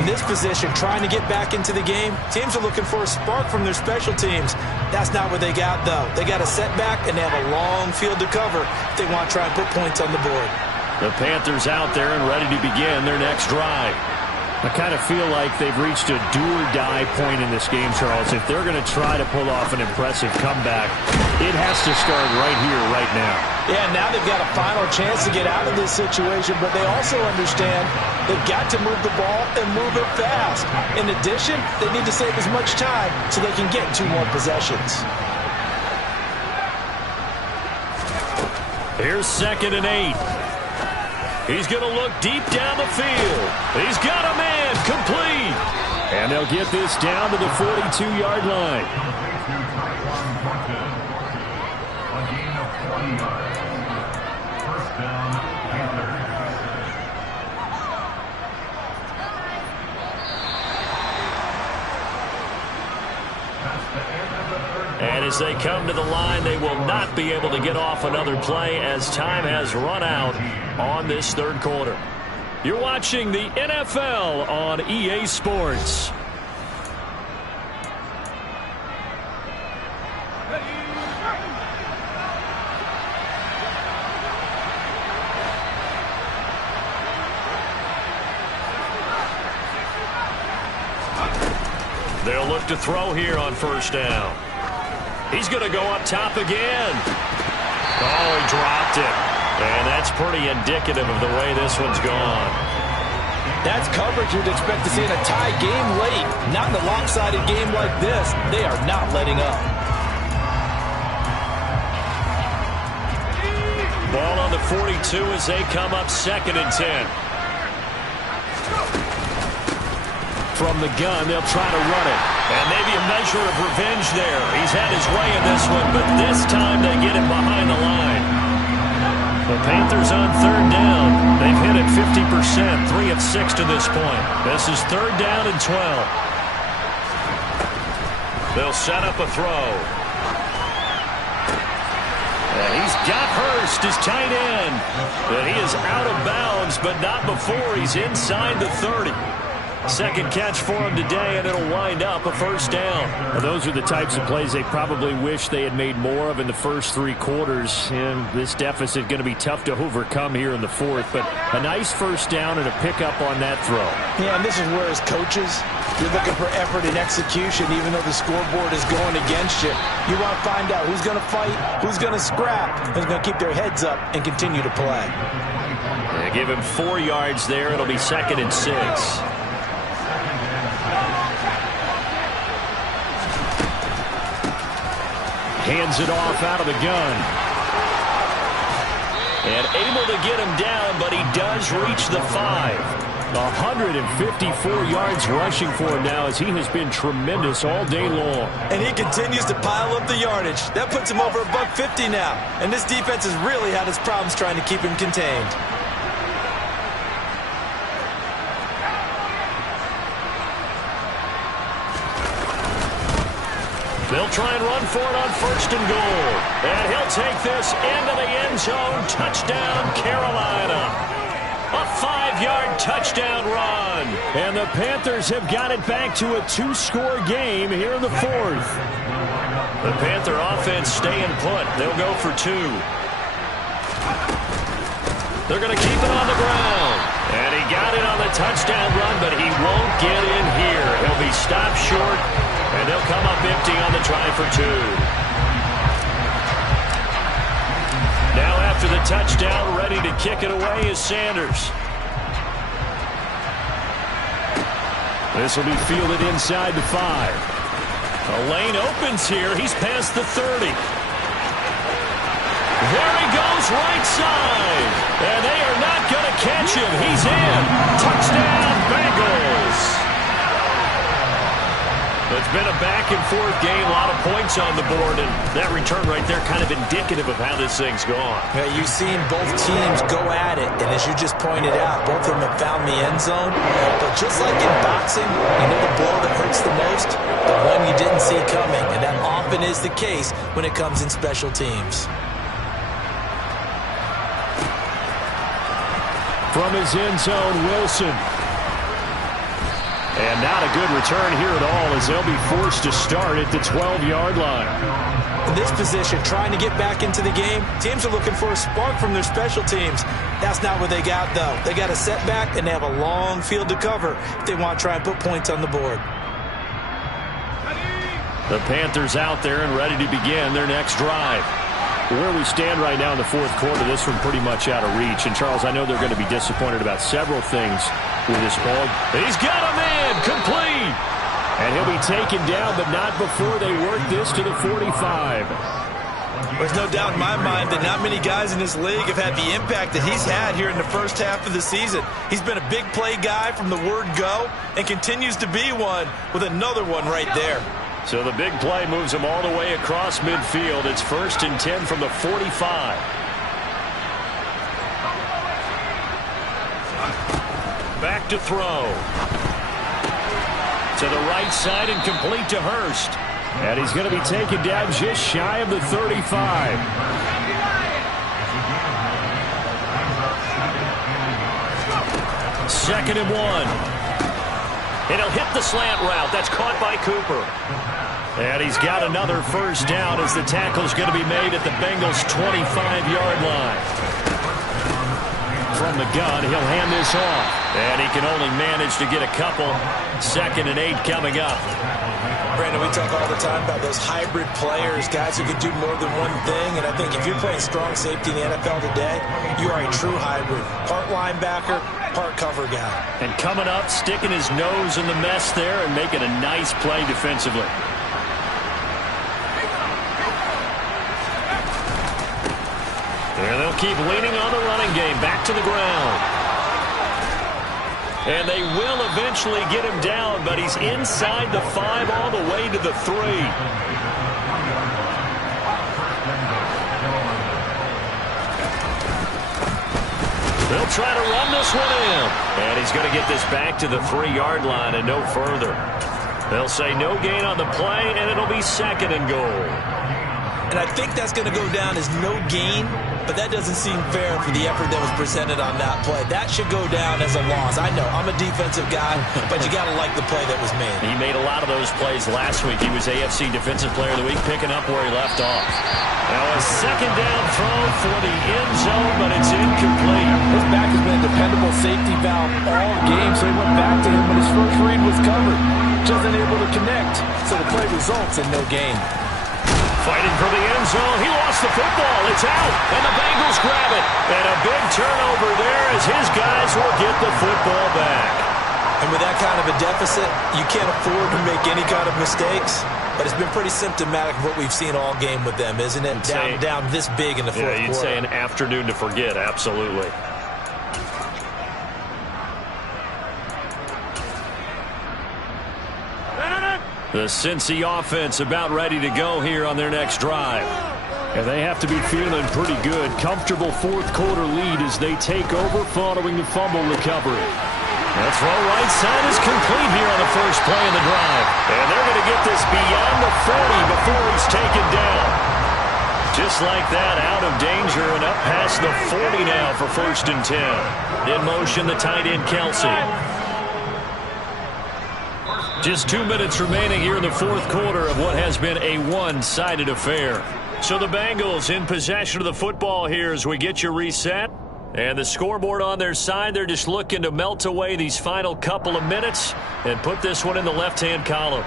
In this position, trying to get back into the game, teams are looking for a spark from their special teams. That's not what they got, though. They got a setback, and they have a long field to cover if they want to try and put points on the board. The Panthers out there and ready to begin their next drive. I kind of feel like they've reached a do-or-die point in this game, Charles. If they're going to try to pull off an impressive comeback, it has to start right here, right now. Yeah, now they've got a final chance to get out of this situation, but they also understand they've got to move the ball and move it fast. In addition, they need to save as much time so they can get 2 more possessions. Here's 2nd and 8. He's going to look deep down the field. He's got a man complete. And they'll get this down to the 42-yard line. And as they come to the line, they will not be able to get off another play as time has run out on this 3rd quarter. You're watching the NFL on EA Sports. They'll look to throw here on first down. He's going to go up top again. Oh, he dropped it. And that's pretty indicative of the way this one's gone. That's coverage you'd expect to see in a tie game late. Not in a lopsided game like this. They are not letting up. Ball on the 42 as they come up 2nd and 10. From the gun, they'll try to run it. And maybe a measure of revenge there. He's had his way in this one, but this time they get him behind the line. The Panthers on third down. They've hit it 50%, 3 of 6 to this point. This is third down and 12. They'll set up a throw. And he's got Hurst, his tight end. And he is out of bounds, but not before he's inside the 30. Second catch for him today, and it'll wind up a first down. Well, those are the types of plays they probably wish they had made more of in the first 3 quarters. And this deficit going to be tough to overcome here in the fourth. But a nice first down and a pickup on that throw. Yeah, and this is where as coaches, you're looking for effort and execution, even though the scoreboard is going against you. You want to find out who's going to fight, who's going to scrap, who's going to keep their heads up and continue to play. They give him 4 yards there. It'll be second and 6. Hands it off out of the gun. And able to get him down, but he does reach the 5. 154 yards rushing for him now as he has been tremendous all day long. And he continues to pile up the yardage. That puts him over $150 now. And this defense has really had its problems trying to keep him contained. They'll try and run for it on first and goal. And he'll take this into the end zone. Touchdown, Carolina. A 5-yard touchdown run. And the Panthers have got it back to a 2-score game here in the fourth. The Panther offense staying put. They'll go for 2. They're going to keep it on the ground. And he got it on the touchdown run, but he won't get in here. He'll be stopped short. And they'll come up empty on the try for 2. Now after the touchdown, ready to kick it away is Sanders. This will be fielded inside the 5. A lane opens here. He's past the 30. There he goes, right side. And they are not going to catch him. He's in. Touchdown, Bengals. It's been a back-and-forth game, a lot of points on the board, and that return right there kind of indicative of how this thing's gone. Yeah, you've seen both teams go at it, and as you just pointed out, both of them have found the end zone. But just like in boxing, you know the blow that hurts the most? The one you didn't see coming, and that often is the case when it comes in special teams. From his end zone, Wilson. And not a good return here at all as they'll be forced to start at the 12-yard line. In this position, trying to get back into the game, teams are looking for a spark from their special teams. That's not what they got, though. They got a setback, and they have a long field to cover if they want to try and put points on the board. The Panthers out there and ready to begin their next drive. Where we stand right now in the fourth quarter, this one pretty much out of reach. And, Charles, I know they're going to be disappointed about several things with this ball. He's got a man, complete. And he'll be taken down, but not before they work this to the 45. There's no doubt in my mind that not many guys in this league have had the impact that he's had here in the first half of the season. He's been a big play guy from the word go and continues to be one with another one right there. So the big play moves him all the way across midfield. It's 1st and 10 from the 45. Back to throw. To the right side and complete to Hurst. And he's going to be taken down just shy of the 35. Second and 1. And he'll hit the slant route. That's caught by Cooper. And he's got another first down as the tackle's going to be made at the Bengals' 25-yard line. From the gun, he'll hand this off. And he can only manage to get a couple. 2nd and 8 coming up. Brandon, we talk all the time about those hybrid players, guys who can do more than one thing. And I think if you're playing strong safety in the NFL today, you are a true hybrid. Part linebacker, part cover guy. And coming up, sticking his nose in the mess there and making a nice play defensively. And they'll keep leaning on the running game. Back to the ground. And they will eventually get him down, but he's inside the 5 all the way to the 3. They'll try to run this one in. And he's going to get this back to the 3-yard line and no further. They'll say no gain on the play, and it'll be 2nd and goal. And I think that's going to go down as no gain, but that doesn't seem fair for the effort that was presented on that play. That should go down as a loss. I know, I'm a defensive guy, but you got to like the play that was made. He made a lot of those plays last week. He was AFC Defensive Player of the Week, picking up where he left off. Now a 2nd down throw for the end zone, but it's incomplete. His back has been a dependable safety valve all game, so he went back to him when his first read was covered. Just unable to connect, so the play results in no gain. Fighting for the end zone. He lost the football. It's out, and the Bengals grab it. And a big turnover there as his guys will get the football back. And with that kind of a deficit, you can't afford to make any kind of mistakes. But it's been pretty symptomatic of what we've seen all game with them, isn't it? Down this big in the fourth quarter. Yeah, you'd say an afternoon to forget, absolutely. The Cincy offense about ready to go here on their next drive. And they have to be feeling pretty good. Comfortable fourth quarter lead as they take over following the fumble recovery. That throw right side is complete here on the first play of the drive. And they're going to get this beyond the 40 before he's taken down. Just like that, out of danger and up past the 40 now for 1st and 10. In motion, the tight end, Kelsey. Just 2 minutes remaining here in the fourth quarter of what has been a one-sided affair. So the Bengals in possession of the football here as we get you reset. And the scoreboard on their side, they're just looking to melt away these final couple of minutes and put this one in the left-hand column.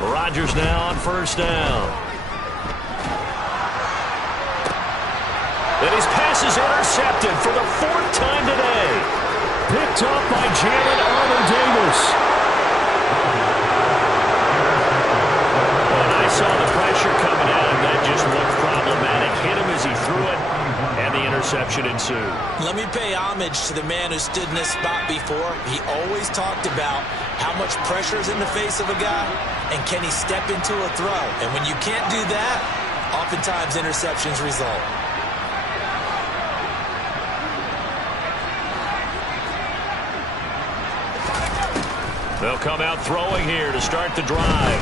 Rodgers now on 1st down. And his pass is intercepted for the 4th time today. Picked up by Jalen Armour-Davis. And I saw the pressure coming at him. That just looked problematic. Hit him as he threw it, and the interception ensued. Let me pay homage to the man who stood in this spot before. He always talked about how much pressure is in the face of a guy, and can he step into a throw. And when you can't do that, oftentimes interceptions result. They'll come out throwing here to start the drive.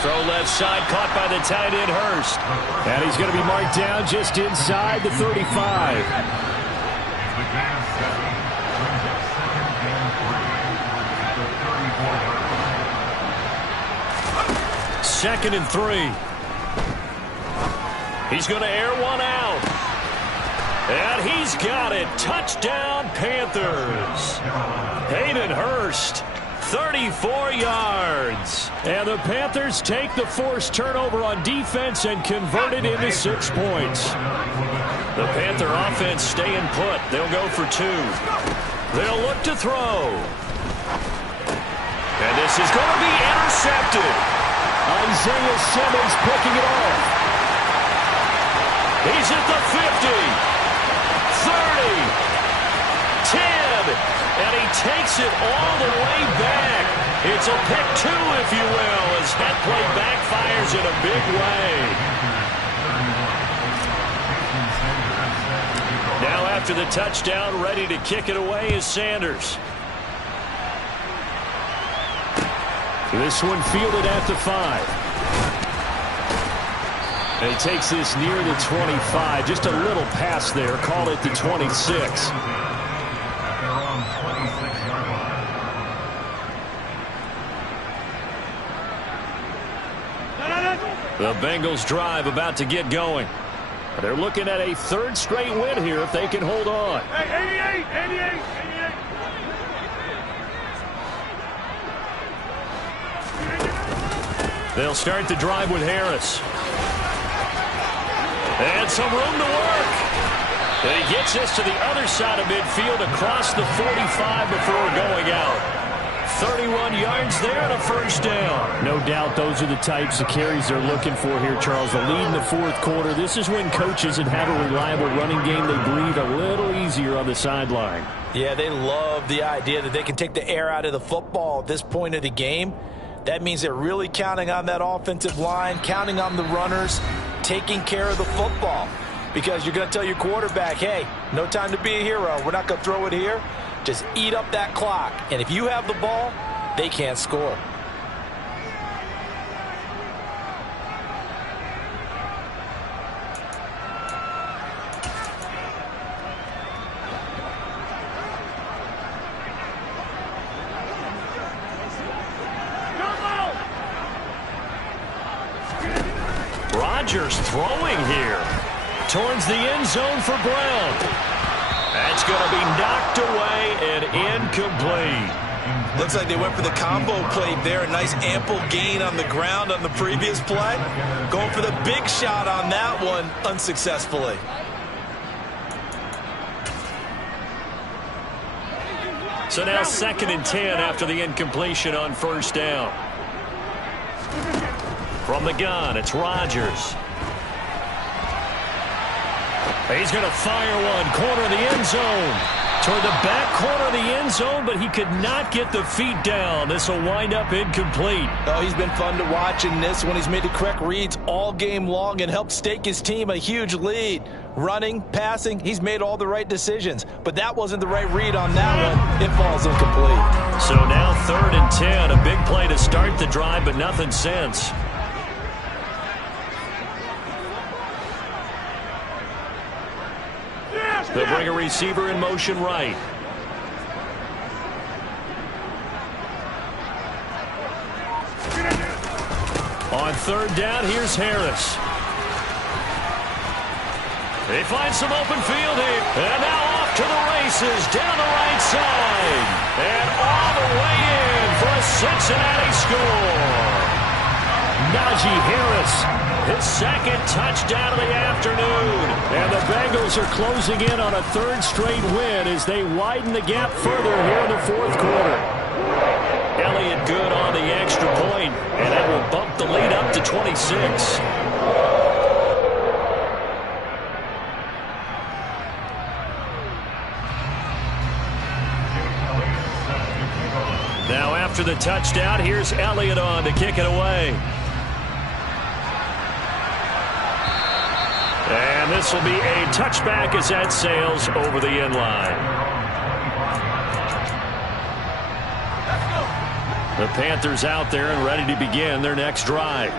Throw left side, caught by the tight end, Hurst. And he's going to be marked down just inside the 35. 2nd and 3. He's going to air one out. And he's got it. Touchdown, Panthers. Hayden Hurst, 34 yards. And the Panthers take the forced turnover on defense and convert it into 6 points. The Panther offense staying put. They'll go for 2. They'll look to throw. And this is going to be intercepted. Isaiah Simmons picking it off. He's at the 50. 30. 10. And he takes it all the way back. It's a pick 2, if you will, as that play backfires in a big way. Now after the touchdown, ready to kick it away is Sanders. This one fielded at the 5. And he takes this near the 25. Just a little pass there. Call it the 26. The Bengals drive about to get going. They're looking at a 3rd straight win here if they can hold on. Hey, 88. They'll start the drive with Harris. And some room to work. And he gets us to the other side of midfield across the 45 before going out. 31 yards there and a first down. No doubt those are the types of carries they're looking for here, Charles. The lead in the fourth quarter. This is when coaches that have a reliable running game, they breathe a little easier on the sideline. Yeah, they love the idea that they can take the air out of the football at this point of the game. That means they're really counting on that offensive line, counting on the runners, taking care of the football. Because you're going to tell your quarterback, hey, no time to be a hero. We're not going to throw it here. Just eat up that clock. And if you have the ball, they can't score. Rodgers throwing here towards the end zone for Brown. That's going to be knocked away and incomplete. Looks like they went for the combo play there. A nice ample gain on the ground on the previous play. Going for the big shot on that one unsuccessfully. So now 2nd and 10 after the incompletion on first down. From the gun, it's Rodgers. He's going to fire one, corner of the end zone. Toward the back corner of the end zone, but he could not get the feet down. This will wind up incomplete. Oh, he's been fun to watch in this one. He's made the correct reads all game long and helped stake his team a huge lead. Running, passing, he's made all the right decisions. But that wasn't the right read on that one. It falls incomplete. So now 3rd and 10, a big play to start the drive, but nothing since. They'll bring a receiver in motion right. On 3rd down, here's Harris. They find some open field here. And now off to the races down the right side. And all the way in for a Cincinnati score. Najee Harris. His 2nd touchdown of the afternoon. And the Bengals are closing in on a 3rd straight win as they widen the gap further here in the 4th quarter. Elliott good on the extra point, and that will bump the lead up to 26. Now after the touchdown, here's Elliott on to kick it away. And this will be a touchback as that sails over the end line. The Panthers out there and ready to begin their next drive.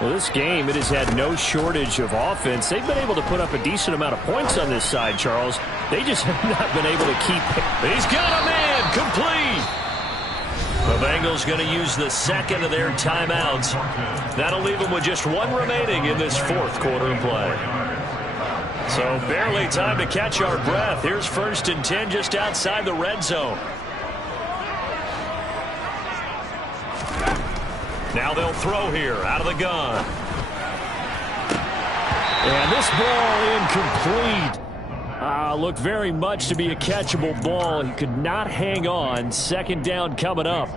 Well, this game, it has had no shortage of offense. They've been able to put up a decent amount of points on this side, Charles. They just have not been able to keep it. He's got a man complete. The Bengals going to use the 2nd of their timeouts. That'll leave them with just 1 remaining in this 4th quarter of play. So barely time to catch our breath. Here's 1st and 10 just outside the red zone. Now they'll throw here out of the gun. And this ball incomplete. Looked very much to be a catchable ball. He could not hang on. 2nd down coming up.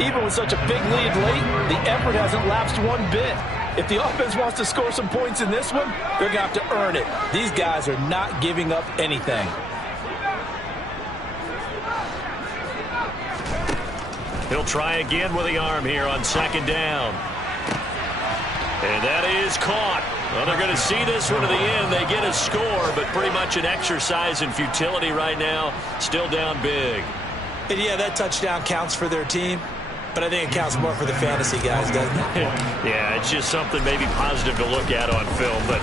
Even with such a big lead late, the effort hasn't lapsed one bit. If the offense wants to score some points in this one, they're going to have to earn it. These guys are not giving up anything. He'll try again with the arm here on 2nd down. And that is caught. Well, they're going to see this one to the end. They get a score, but pretty much an exercise in futility right now. Still down big. And yeah, that touchdown counts for their team, but I think it counts more for the fantasy guys, doesn't it? Yeah, it's just something maybe positive to look at on film, but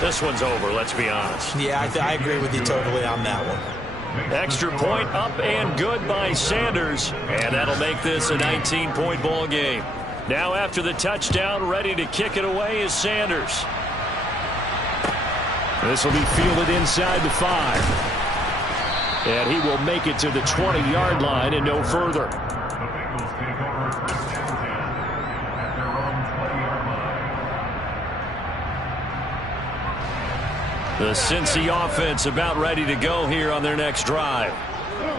this one's over, let's be honest. Yeah, I agree with you totally on that one. Extra point up and good by Sanders, and that'll make this a 19-point ball game. Now after the touchdown, ready to kick it away is Sanders. This will be fielded inside the 5. And he will make it to the 20-yard line and no further. The Cincy offense about ready to go here on their next drive.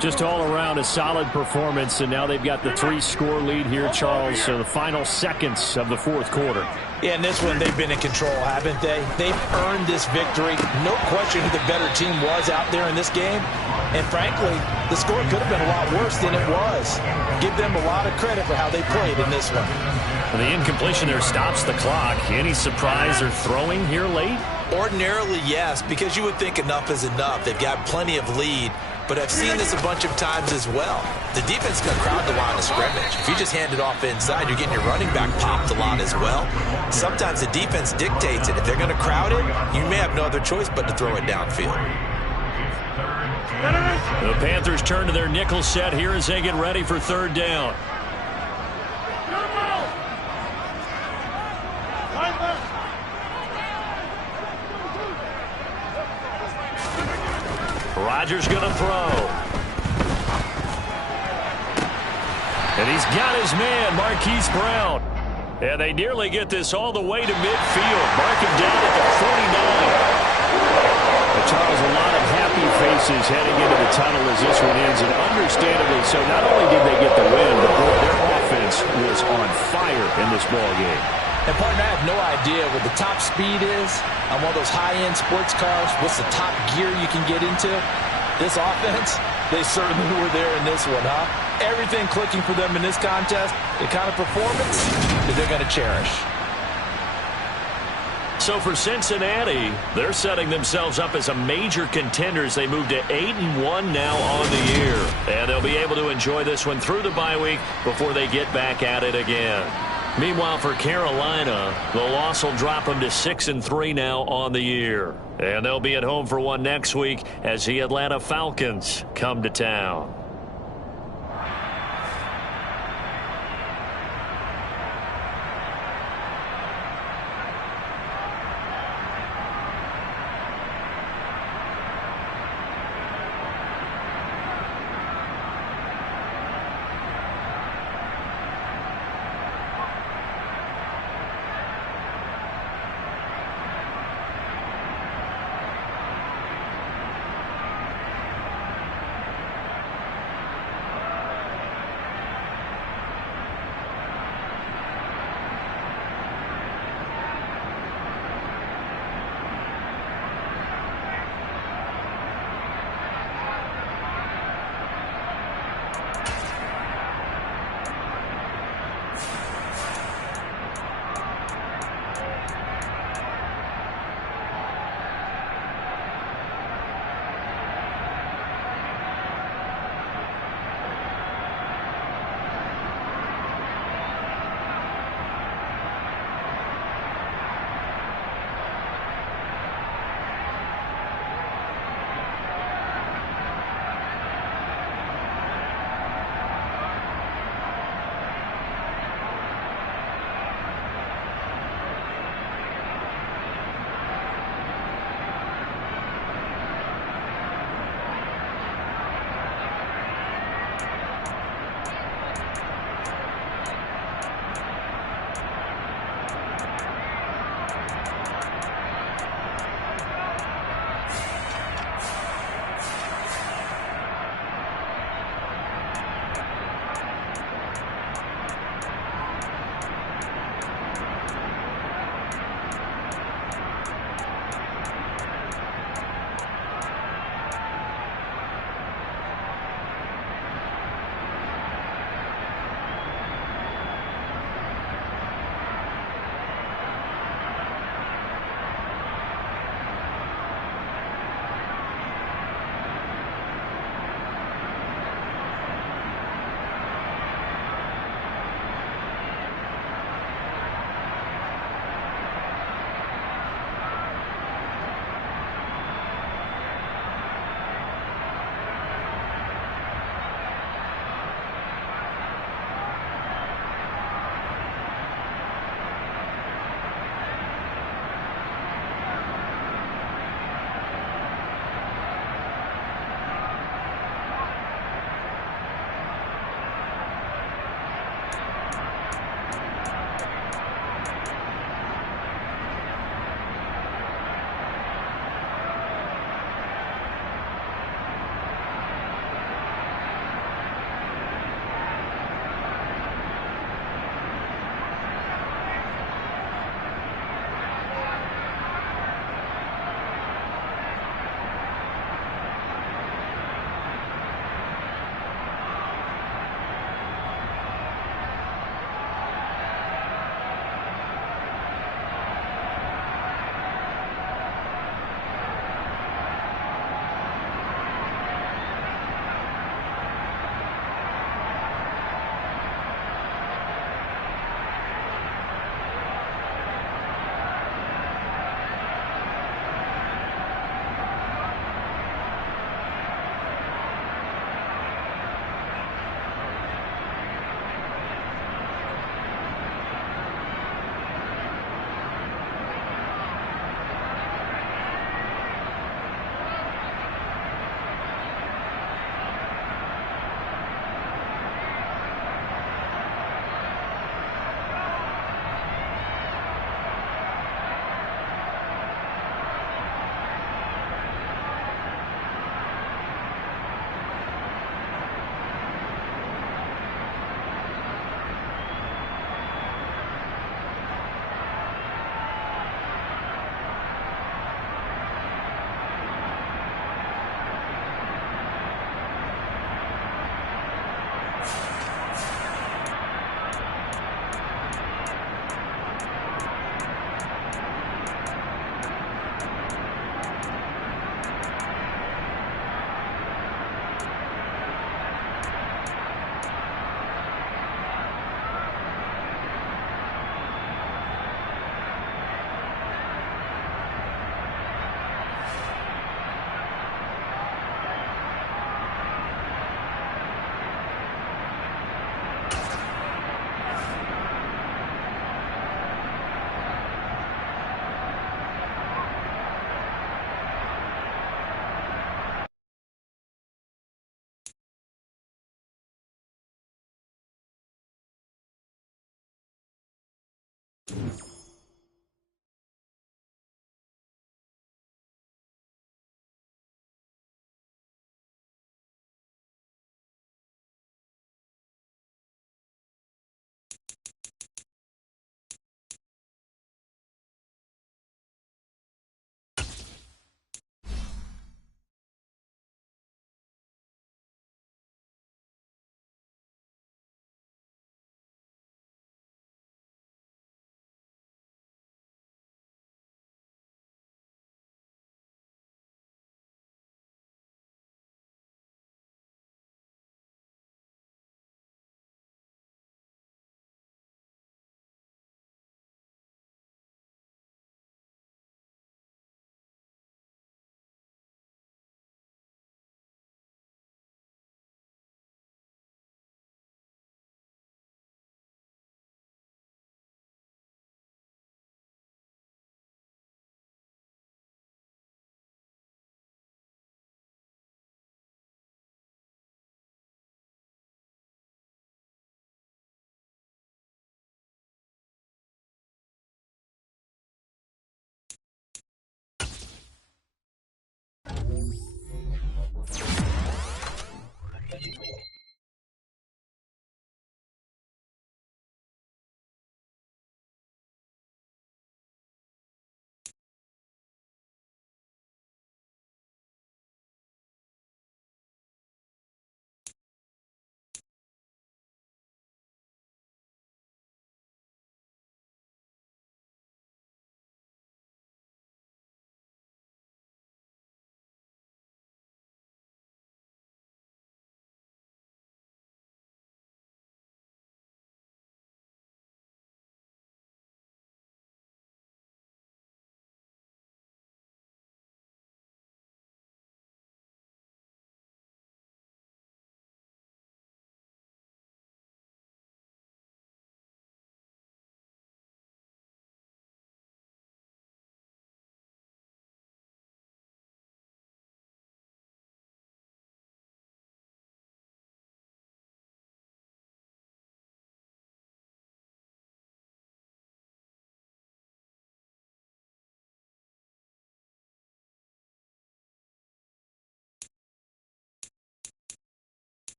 Just all around a solid performance, and now they've got the 3-score lead here, Charles, so the final seconds of the fourth quarter. Yeah, in this one, they've been in control, haven't they? They've earned this victory. No question who the better team was out there in this game. And frankly, the score could have been a lot worse than it was. Give them a lot of credit for how they played in this one. The incompletion there stops the clock. Any surprise or throwing here late? Ordinarily, yes, because you would think enough is enough. They've got plenty of lead. But I've seen this a bunch of times as well. The defense can crowd the line of scrimmage. If you just hand it off inside, you're getting your running back popped a lot as well. Sometimes the defense dictates it. If they're going to crowd it, you may have no other choice but to throw it downfield. The Panthers turn to their nickel set here as they get ready for third down. Rodgers going to throw. And he's got his man, Marquise Brown. And they nearly get this all the way to midfield. Mark him down at the 49. But Charles, a lot of happy faces heading into the tunnel as this one ends, and understandably so. Not only did they get the win, but boy, their offense was on fire in this ball game. And partner, I have no idea what the top speed is on one of those high-end sports cars. What's the top gear you can get into? This offense, they certainly were there in this one, huh? Everything clicking for them in this contest, the kind of performance that they're going to cherish. So for Cincinnati, they're setting themselves up as a major contender as they move to 8-1 now on the year. And they'll be able to enjoy this one through the bye week before they get back at it again. Meanwhile, for Carolina, the loss will drop them to 6-3 now on the year. And they'll be at home for one next week as the Atlanta Falcons come to town.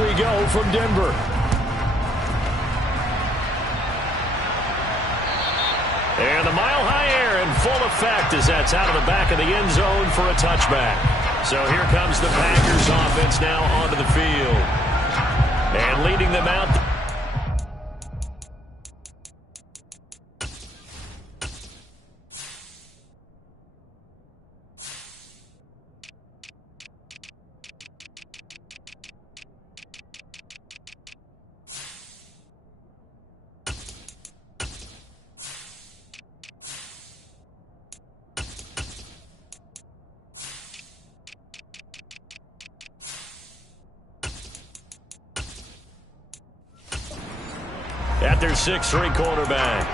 we go from Denver. And the mile-high air in full effect as that's out of the back of the end zone for a touchback. So here comes the Packers offense now onto the field. And leading them out. At their 6'3" quarterback.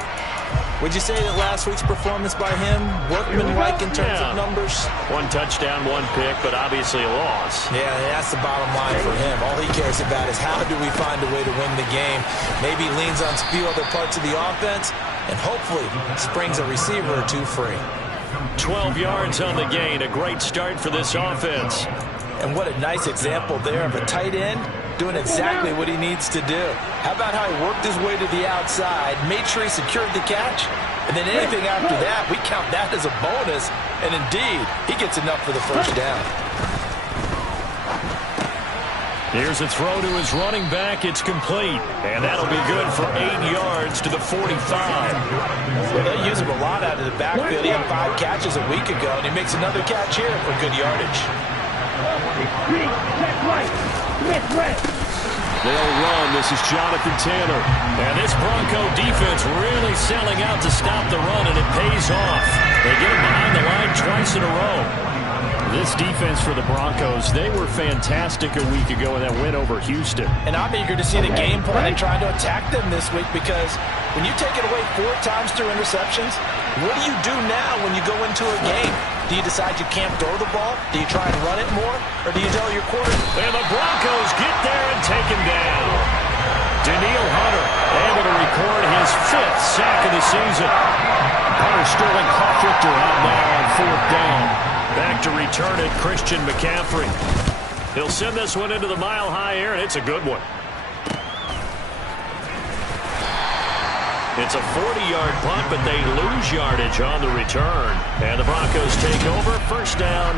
Would you say that last week's performance by him, workmanlike in terms of numbers? 1 touchdown, 1 pick, but obviously a loss. Yeah, that's the bottom line for him. All he cares about is how do we find a way to win the game. Maybe leans on a few other parts of the offense, and hopefully springs a receiver or two free. 12 yards on the gain. A great start for this offense. And what a nice example there of a tight end doing exactly what he needs to do. How about how he worked his way to the outside, made sure he secured the catch, and then anything after that, we count that as a bonus, and indeed, he gets enough for the first down. Here's a throw to his running back. It's complete, and that'll be good for 8 yards to the 45. Well, they use him a lot out of the backfield. He had 5 catches a week ago, and he makes another catch here for good yardage. They'll run. This is Jonathan Taylor. And this Bronco defense really selling out to stop the run, and it pays off. They get him behind the line twice in a row. This defense for the Broncos, they were fantastic a week ago in that win over Houston. And I'm eager to see the game plan and trying to attack them this week, because when you take it away 4 times through interceptions, what do you do now when you go into a game? Do you decide you can't throw the ball? Do you try and run it more? Or do you tell your quarterback? And the Broncos get there and take him down. Daniil Hunter able to record his 5th sack of the season. Hunter Sterling Hofrichter out now on 4th down. Back to return it, Christian McCaffrey. He'll send this one into the mile-high air, and it's a good one. It's a 40-yard punt, but they lose yardage on the return. And the Broncos take over, first down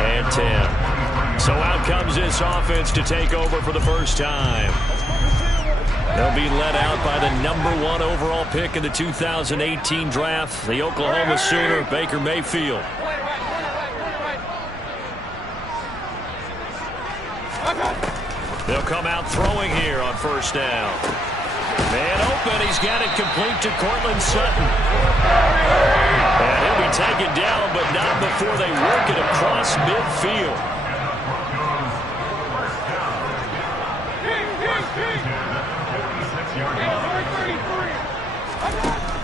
and 10. So out comes this offense to take over for the first time. They'll be led out by the #1 overall pick in the 2018 draft, the Oklahoma Sooner, Baker Mayfield. They'll come out throwing here on first down. Man open, he's got it complete to Cortland Sutton. And he'll be taken down, but not before they work it across midfield.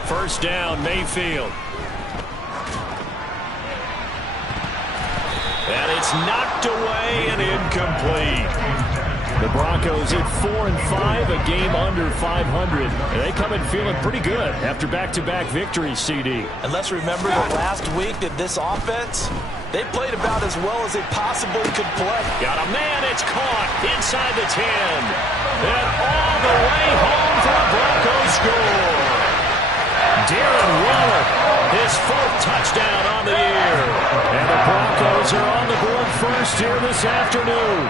First down, Mayfield. And it's knocked away and incomplete. The Broncos at 4-5, a game under 500. And they come in feeling pretty good after back-to-back victories, CD. And let's remember that last week that this offense, they played about as well as they possibly could play. Got a man, it's caught inside the 10. And all the way home for a Broncos score. Darren Waller, his 4th touchdown on the year. And the Broncos are on the board first here this afternoon.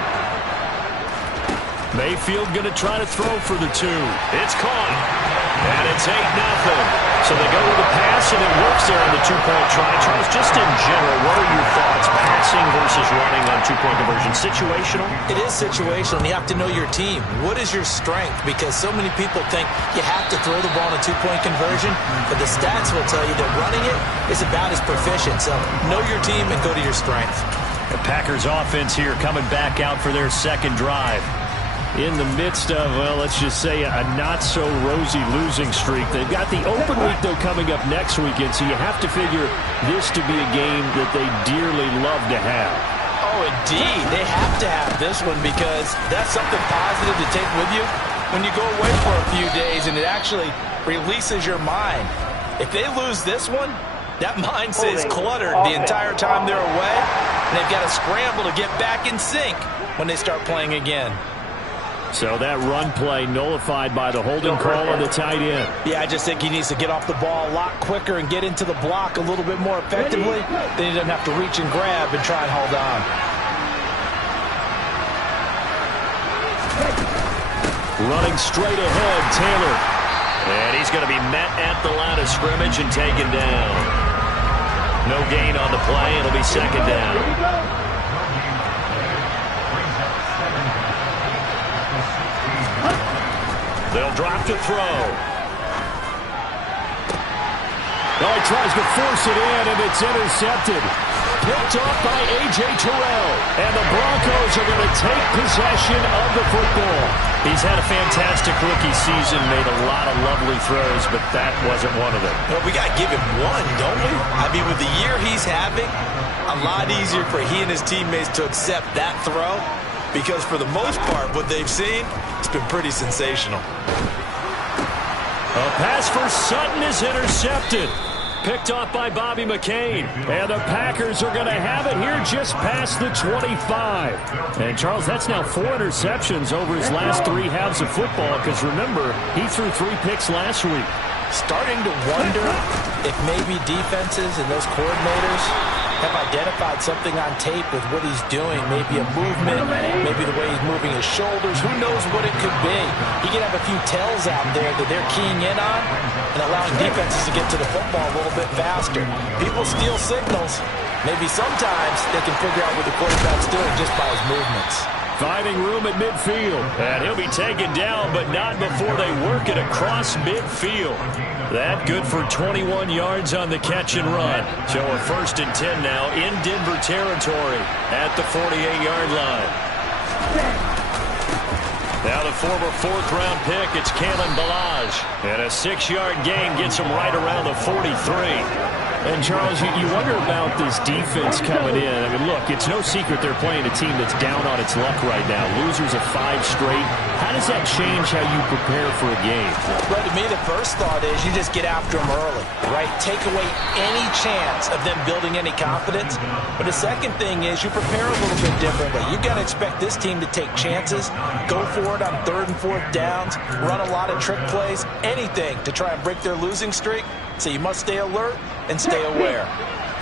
Mayfield going to try to throw for the 2. It's caught. And it's 8-0. So they go with a pass, and it works there on the 2-point try. Charles, just in general, what are your thoughts? Passing versus running on 2-point conversion. Situational? It is situational. You have to know your team. What is your strength? Because so many people think you have to throw the ball in a 2-point conversion, but the stats will tell you that running it is about as proficient. So know your team and go to your strength. The Packers offense here coming back out for their second drive. In the midst of, well, let's just say a not-so-rosy losing streak. They've got the open week, though, coming up next weekend, so you have to figure this to be a game that they dearly love to have. Oh, indeed. They have to have this one, because that's something positive to take with you when you go away for a few days, and it actually releases your mind. If they lose this one, that mind stays cluttered the entire time they're away, and they've got to scramble to get back in sync when they start playing again. So that run play nullified by the holding call on the tight end. Yeah, I just think he needs to get off the ball a lot quicker and get into the block a little bit more effectively. Then he doesn't have to reach and grab and try and hold on. Running straight ahead, Taylor. And he's going to be met at the line of scrimmage and taken down. No gain on the play. It'll be second down. They'll drop to throw. Oh, he tries to force it in, and it's intercepted. Picked off by A.J. Terrell. And the Broncos are going to take possession of the football. He's had a fantastic rookie season, made a lot of lovely throws, but that wasn't one of them. Well, we got to give him one, don't we? I mean, with the year he's having, a lot easier for he and his teammates to accept that throw, because for the most part, what they've seen, it's been pretty sensational. A pass for Sutton is intercepted. Picked off by Bobby McCain. And the Packers are going to have it here just past the 25. And, Charles, that's now 4 interceptions over his last 3 halves of football, because, remember, he threw 3 picks last week. Starting to wonder if maybe defenses and those coordinators have identified something on tape with what he's doing. Maybe a movement, maybe the way he's moving his shoulders. Who knows what it could be? He could have a few tells out there that they're keying in on and allowing defenses to get to the football a little bit faster. People steal signals. Maybe sometimes they can figure out what the quarterback's doing just by his movements. Finding room at midfield. And he'll be taken down, but not before they work it across midfield. That good for 21 yards on the catch and run. So a 1st and 10 now in Denver territory at the 48-yard line. Now the former 4th-round pick, it's Kalen Ballage. And a 6-yard gain gets him right around the 43. And, Charles, you wonder about this defense coming in. I mean, look, it's no secret they're playing a team that's down on its luck right now. Losers of 5 straight. How does that change how you prepare for a game? Well, to me, the first thought is you just get after them early, right? Take away any chance of them building any confidence. But the second thing is you prepare a little bit differently. You've got to expect this team to take chances, go for it on 3rd and 4th downs, run a lot of trick plays, anything to try and break their losing streak. So you must stay alert and stay aware.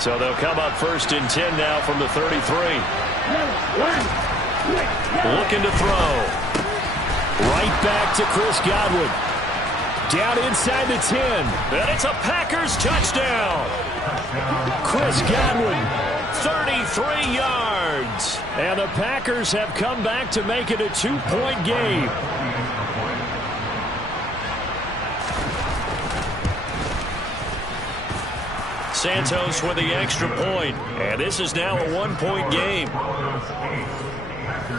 So they'll come up 1st and 10 now from the 33. Looking to throw. Right back to Chris Godwin. Down inside the 10. And it's a Packers touchdown. Chris Godwin. 33 yards. And the Packers have come back to make it a 2-point game. Santos with the extra point. And this is now a 1-point game.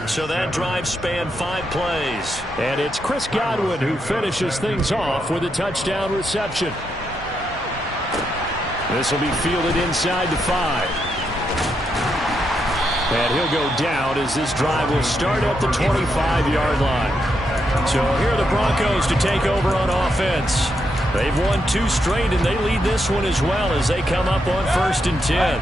So that drive spanned 5 plays. And it's Chris Godwin who finishes things off with a touchdown reception. This will be fielded inside the 5. And he'll go down as this drive will start at the 25-yard line. So here are the Broncos to take over on offense. They've won 2 straight, and they lead this one as well as they come up on 1st and 10.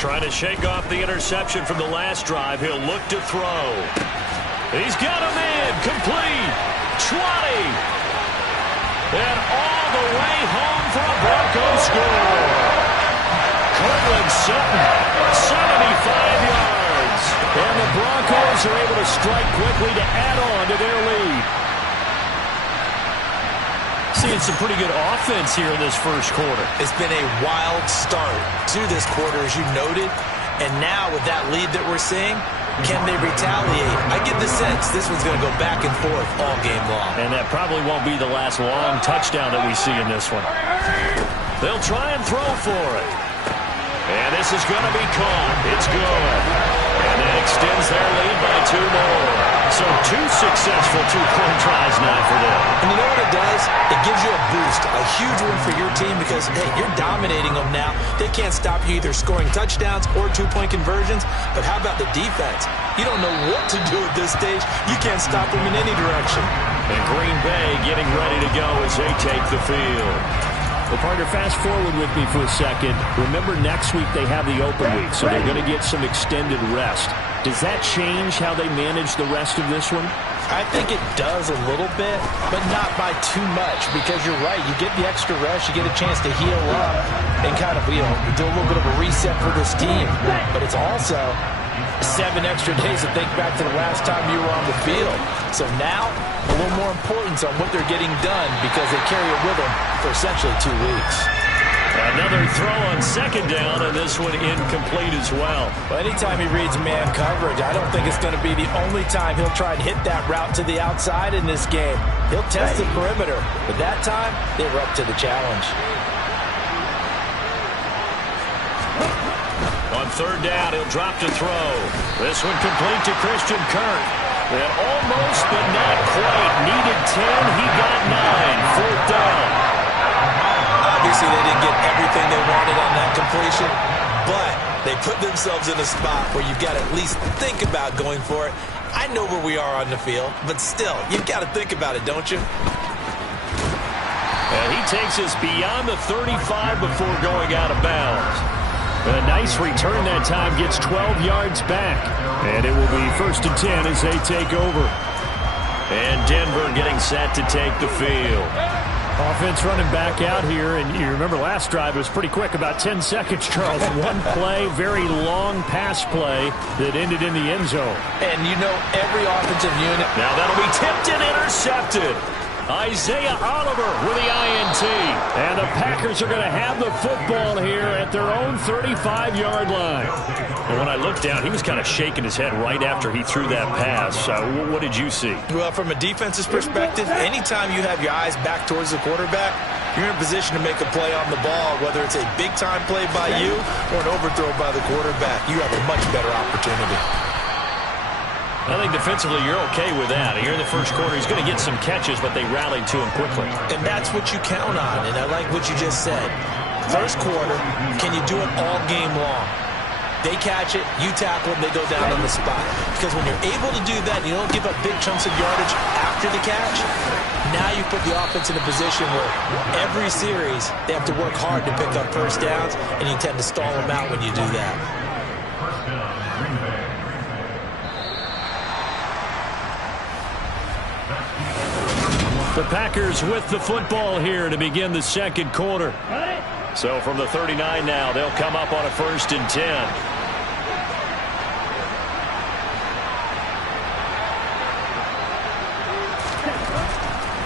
Trying to shake off the interception from the last drive. He'll look to throw. He's got a man complete. 20. And all the way home for a Broncos score. Cortland Sutton, 75 yards. And the Broncos are able to strike quickly to add on to their lead. Seeing some pretty good offense here in this first quarter. It's been a wild start to this quarter, as you noted. And now with that lead that we're seeing, can they retaliate? I get the sense this one's going to go back and forth all game long. And that probably won't be the last long touchdown that we see in this one. They'll try and throw for it. And this is going to be caught. It's good. And that extends their lead by 2 more. So 2 successful 2-point tries now for them. And you know what it does? It It gives you a boost, a huge win for your team because, hey, you're dominating them now. They can't stop you either scoring touchdowns or two-point conversions. But how about the defense? You don't know what to do at this stage. You can't stop them in any direction. And Green Bay getting ready to go as they take the field. Well, partner, fast forward with me for a second. Remember, next week they have the open week, so they're going to get some extended rest. Does that change how they manage the rest of this one? I think it does a little bit, but not by too much, because you're right. You get the extra rest, you get a chance to heal up and kind of, do a little bit of a reset for this team. But it's also 7 extra days to think back to the last time you were on the field. So now, a little more importance on what they're getting done because they carry it with them for essentially 2 weeks. Another throw on second down, and this one incomplete as well. Well, anytime he reads man coverage, I don't think it's going to be the only time he'll try and hit that route to the outside in this game. He'll test the perimeter, but that time, they were up to the challenge. On third down, he'll drop to throw. This one complete to Christian Kirk. And almost, but not quite. Needed 10, he got 9. Fourth down. Obviously, they didn't get everything they wanted on that completion, but they put themselves in a spot where you've got to at least think about going for it. I know where we are on the field, but still, you've got to think about it, don't you? And he takes us beyond the 35 before going out of bounds. A nice return that time, gets 12 yards back. And it will be 1st and 10 as they take over. And Denver getting set to take the field. Offense running back out here, and you remember last drive, it was pretty quick, about 10 seconds, Charles. One play, very long pass play that ended in the end zone. And every offensive unit. Now that'll be tipped and intercepted. Isaiah Oliver with the INT. And the Packers are going to have the football here at their own 35-yard line. And when I looked down, he was kind of shaking his head right after he threw that pass. What did you see? Well, from a defense's perspective, anytime you have your eyes back towards the quarterback, you're in a position to make a play on the ball, whether it's a big-time play by you or an overthrow by the quarterback. You have a much better opportunity. I think defensively you're okay with that. Here in the first quarter, he's going to get some catches, but they rallied to him quickly. And that's what you count on, and I like what you just said. First quarter, can you do it all game long? They catch it, you tackle them, they go down on the spot. Because when you're able to do that, you don't give up big chunks of yardage after the catch, now you put the offense in a position where every series they have to work hard to pick up first downs, and you tend to stall them out when you do that. The Packers with the football here to begin the second quarter. So from the 39 now, they'll come up on a 1st and 10.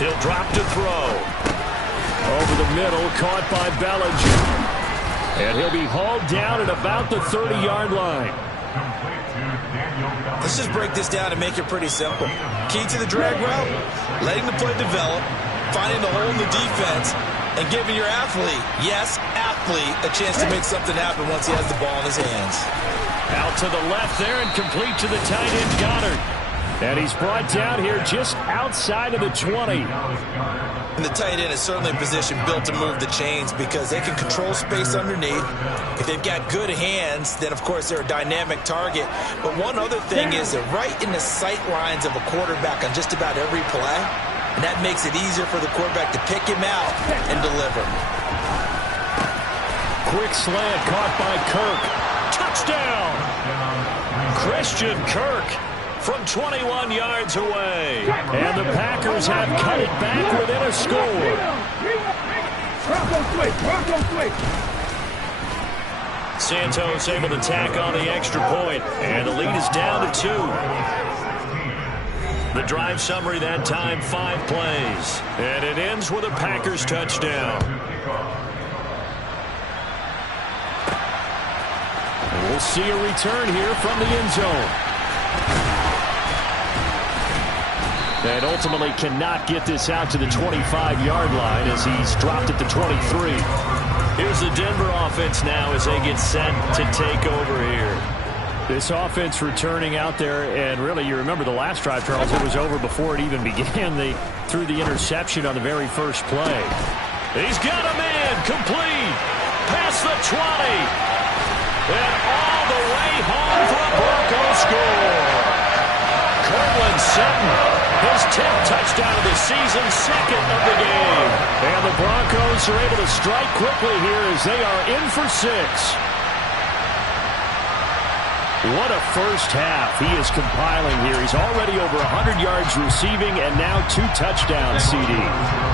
He'll drop to throw. Over the middle, caught by Bellinger. And he'll be hauled down at about the 30-yard line. Let's just break this down and make it pretty simple. Key to the drag route, letting the play develop, finding the hole in the defense, and giving your athlete, yes, athlete, a chance to make something happen once he has the ball in his hands. Out to the left there and complete to the tight end, Goddard. And he's brought down here just outside of the 20. And the tight end is certainly a position built to move the chains because they can control space underneath. If they've got good hands, then, of course, they're a dynamic target. But one other thing is they're right in the sight lines of a quarterback on just about every play. And that makes it easier for the quarterback to pick him out and deliver. Quick slant caught by Kirk. Touchdown! Christian Kirk from 21 yards away. And the Packers have cut it back within a score. Santos able to tack on the extra point. And the lead is down to 2. The drive summary that time, 5 plays. And it ends with a Packers touchdown. And we'll see a return here from the end zone. And ultimately cannot get this out to the 25-yard line as he's dropped at the 23. Here's the Denver offense now as they get set to take over here. This offense returning out there, and really, you remember the last drive, Charles, it was over before it even began. They threw the interception on the very first play. He's got a man, complete, past the 20, and all the way home for a Broncos score. Cortland Sutton, his 10th touchdown of the season, second of the game. And the Broncos are able to strike quickly here as they are in for 6. What a first half he is compiling here. He's already over 100 yards receiving and now 2 touchdowns, CD.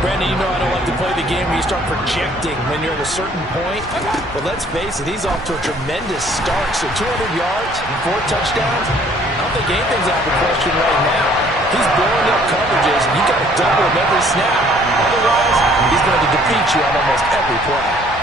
Brandon, you know I don't like to play the game where you start projecting when you're at a certain point. But let's face it, he's off to a tremendous start. So 200 yards and 4 touchdowns, I don't think anything's out of the question right now. He's blowing up coverages, and you got to double him every snap. Otherwise, he's going to defeat you on almost every play.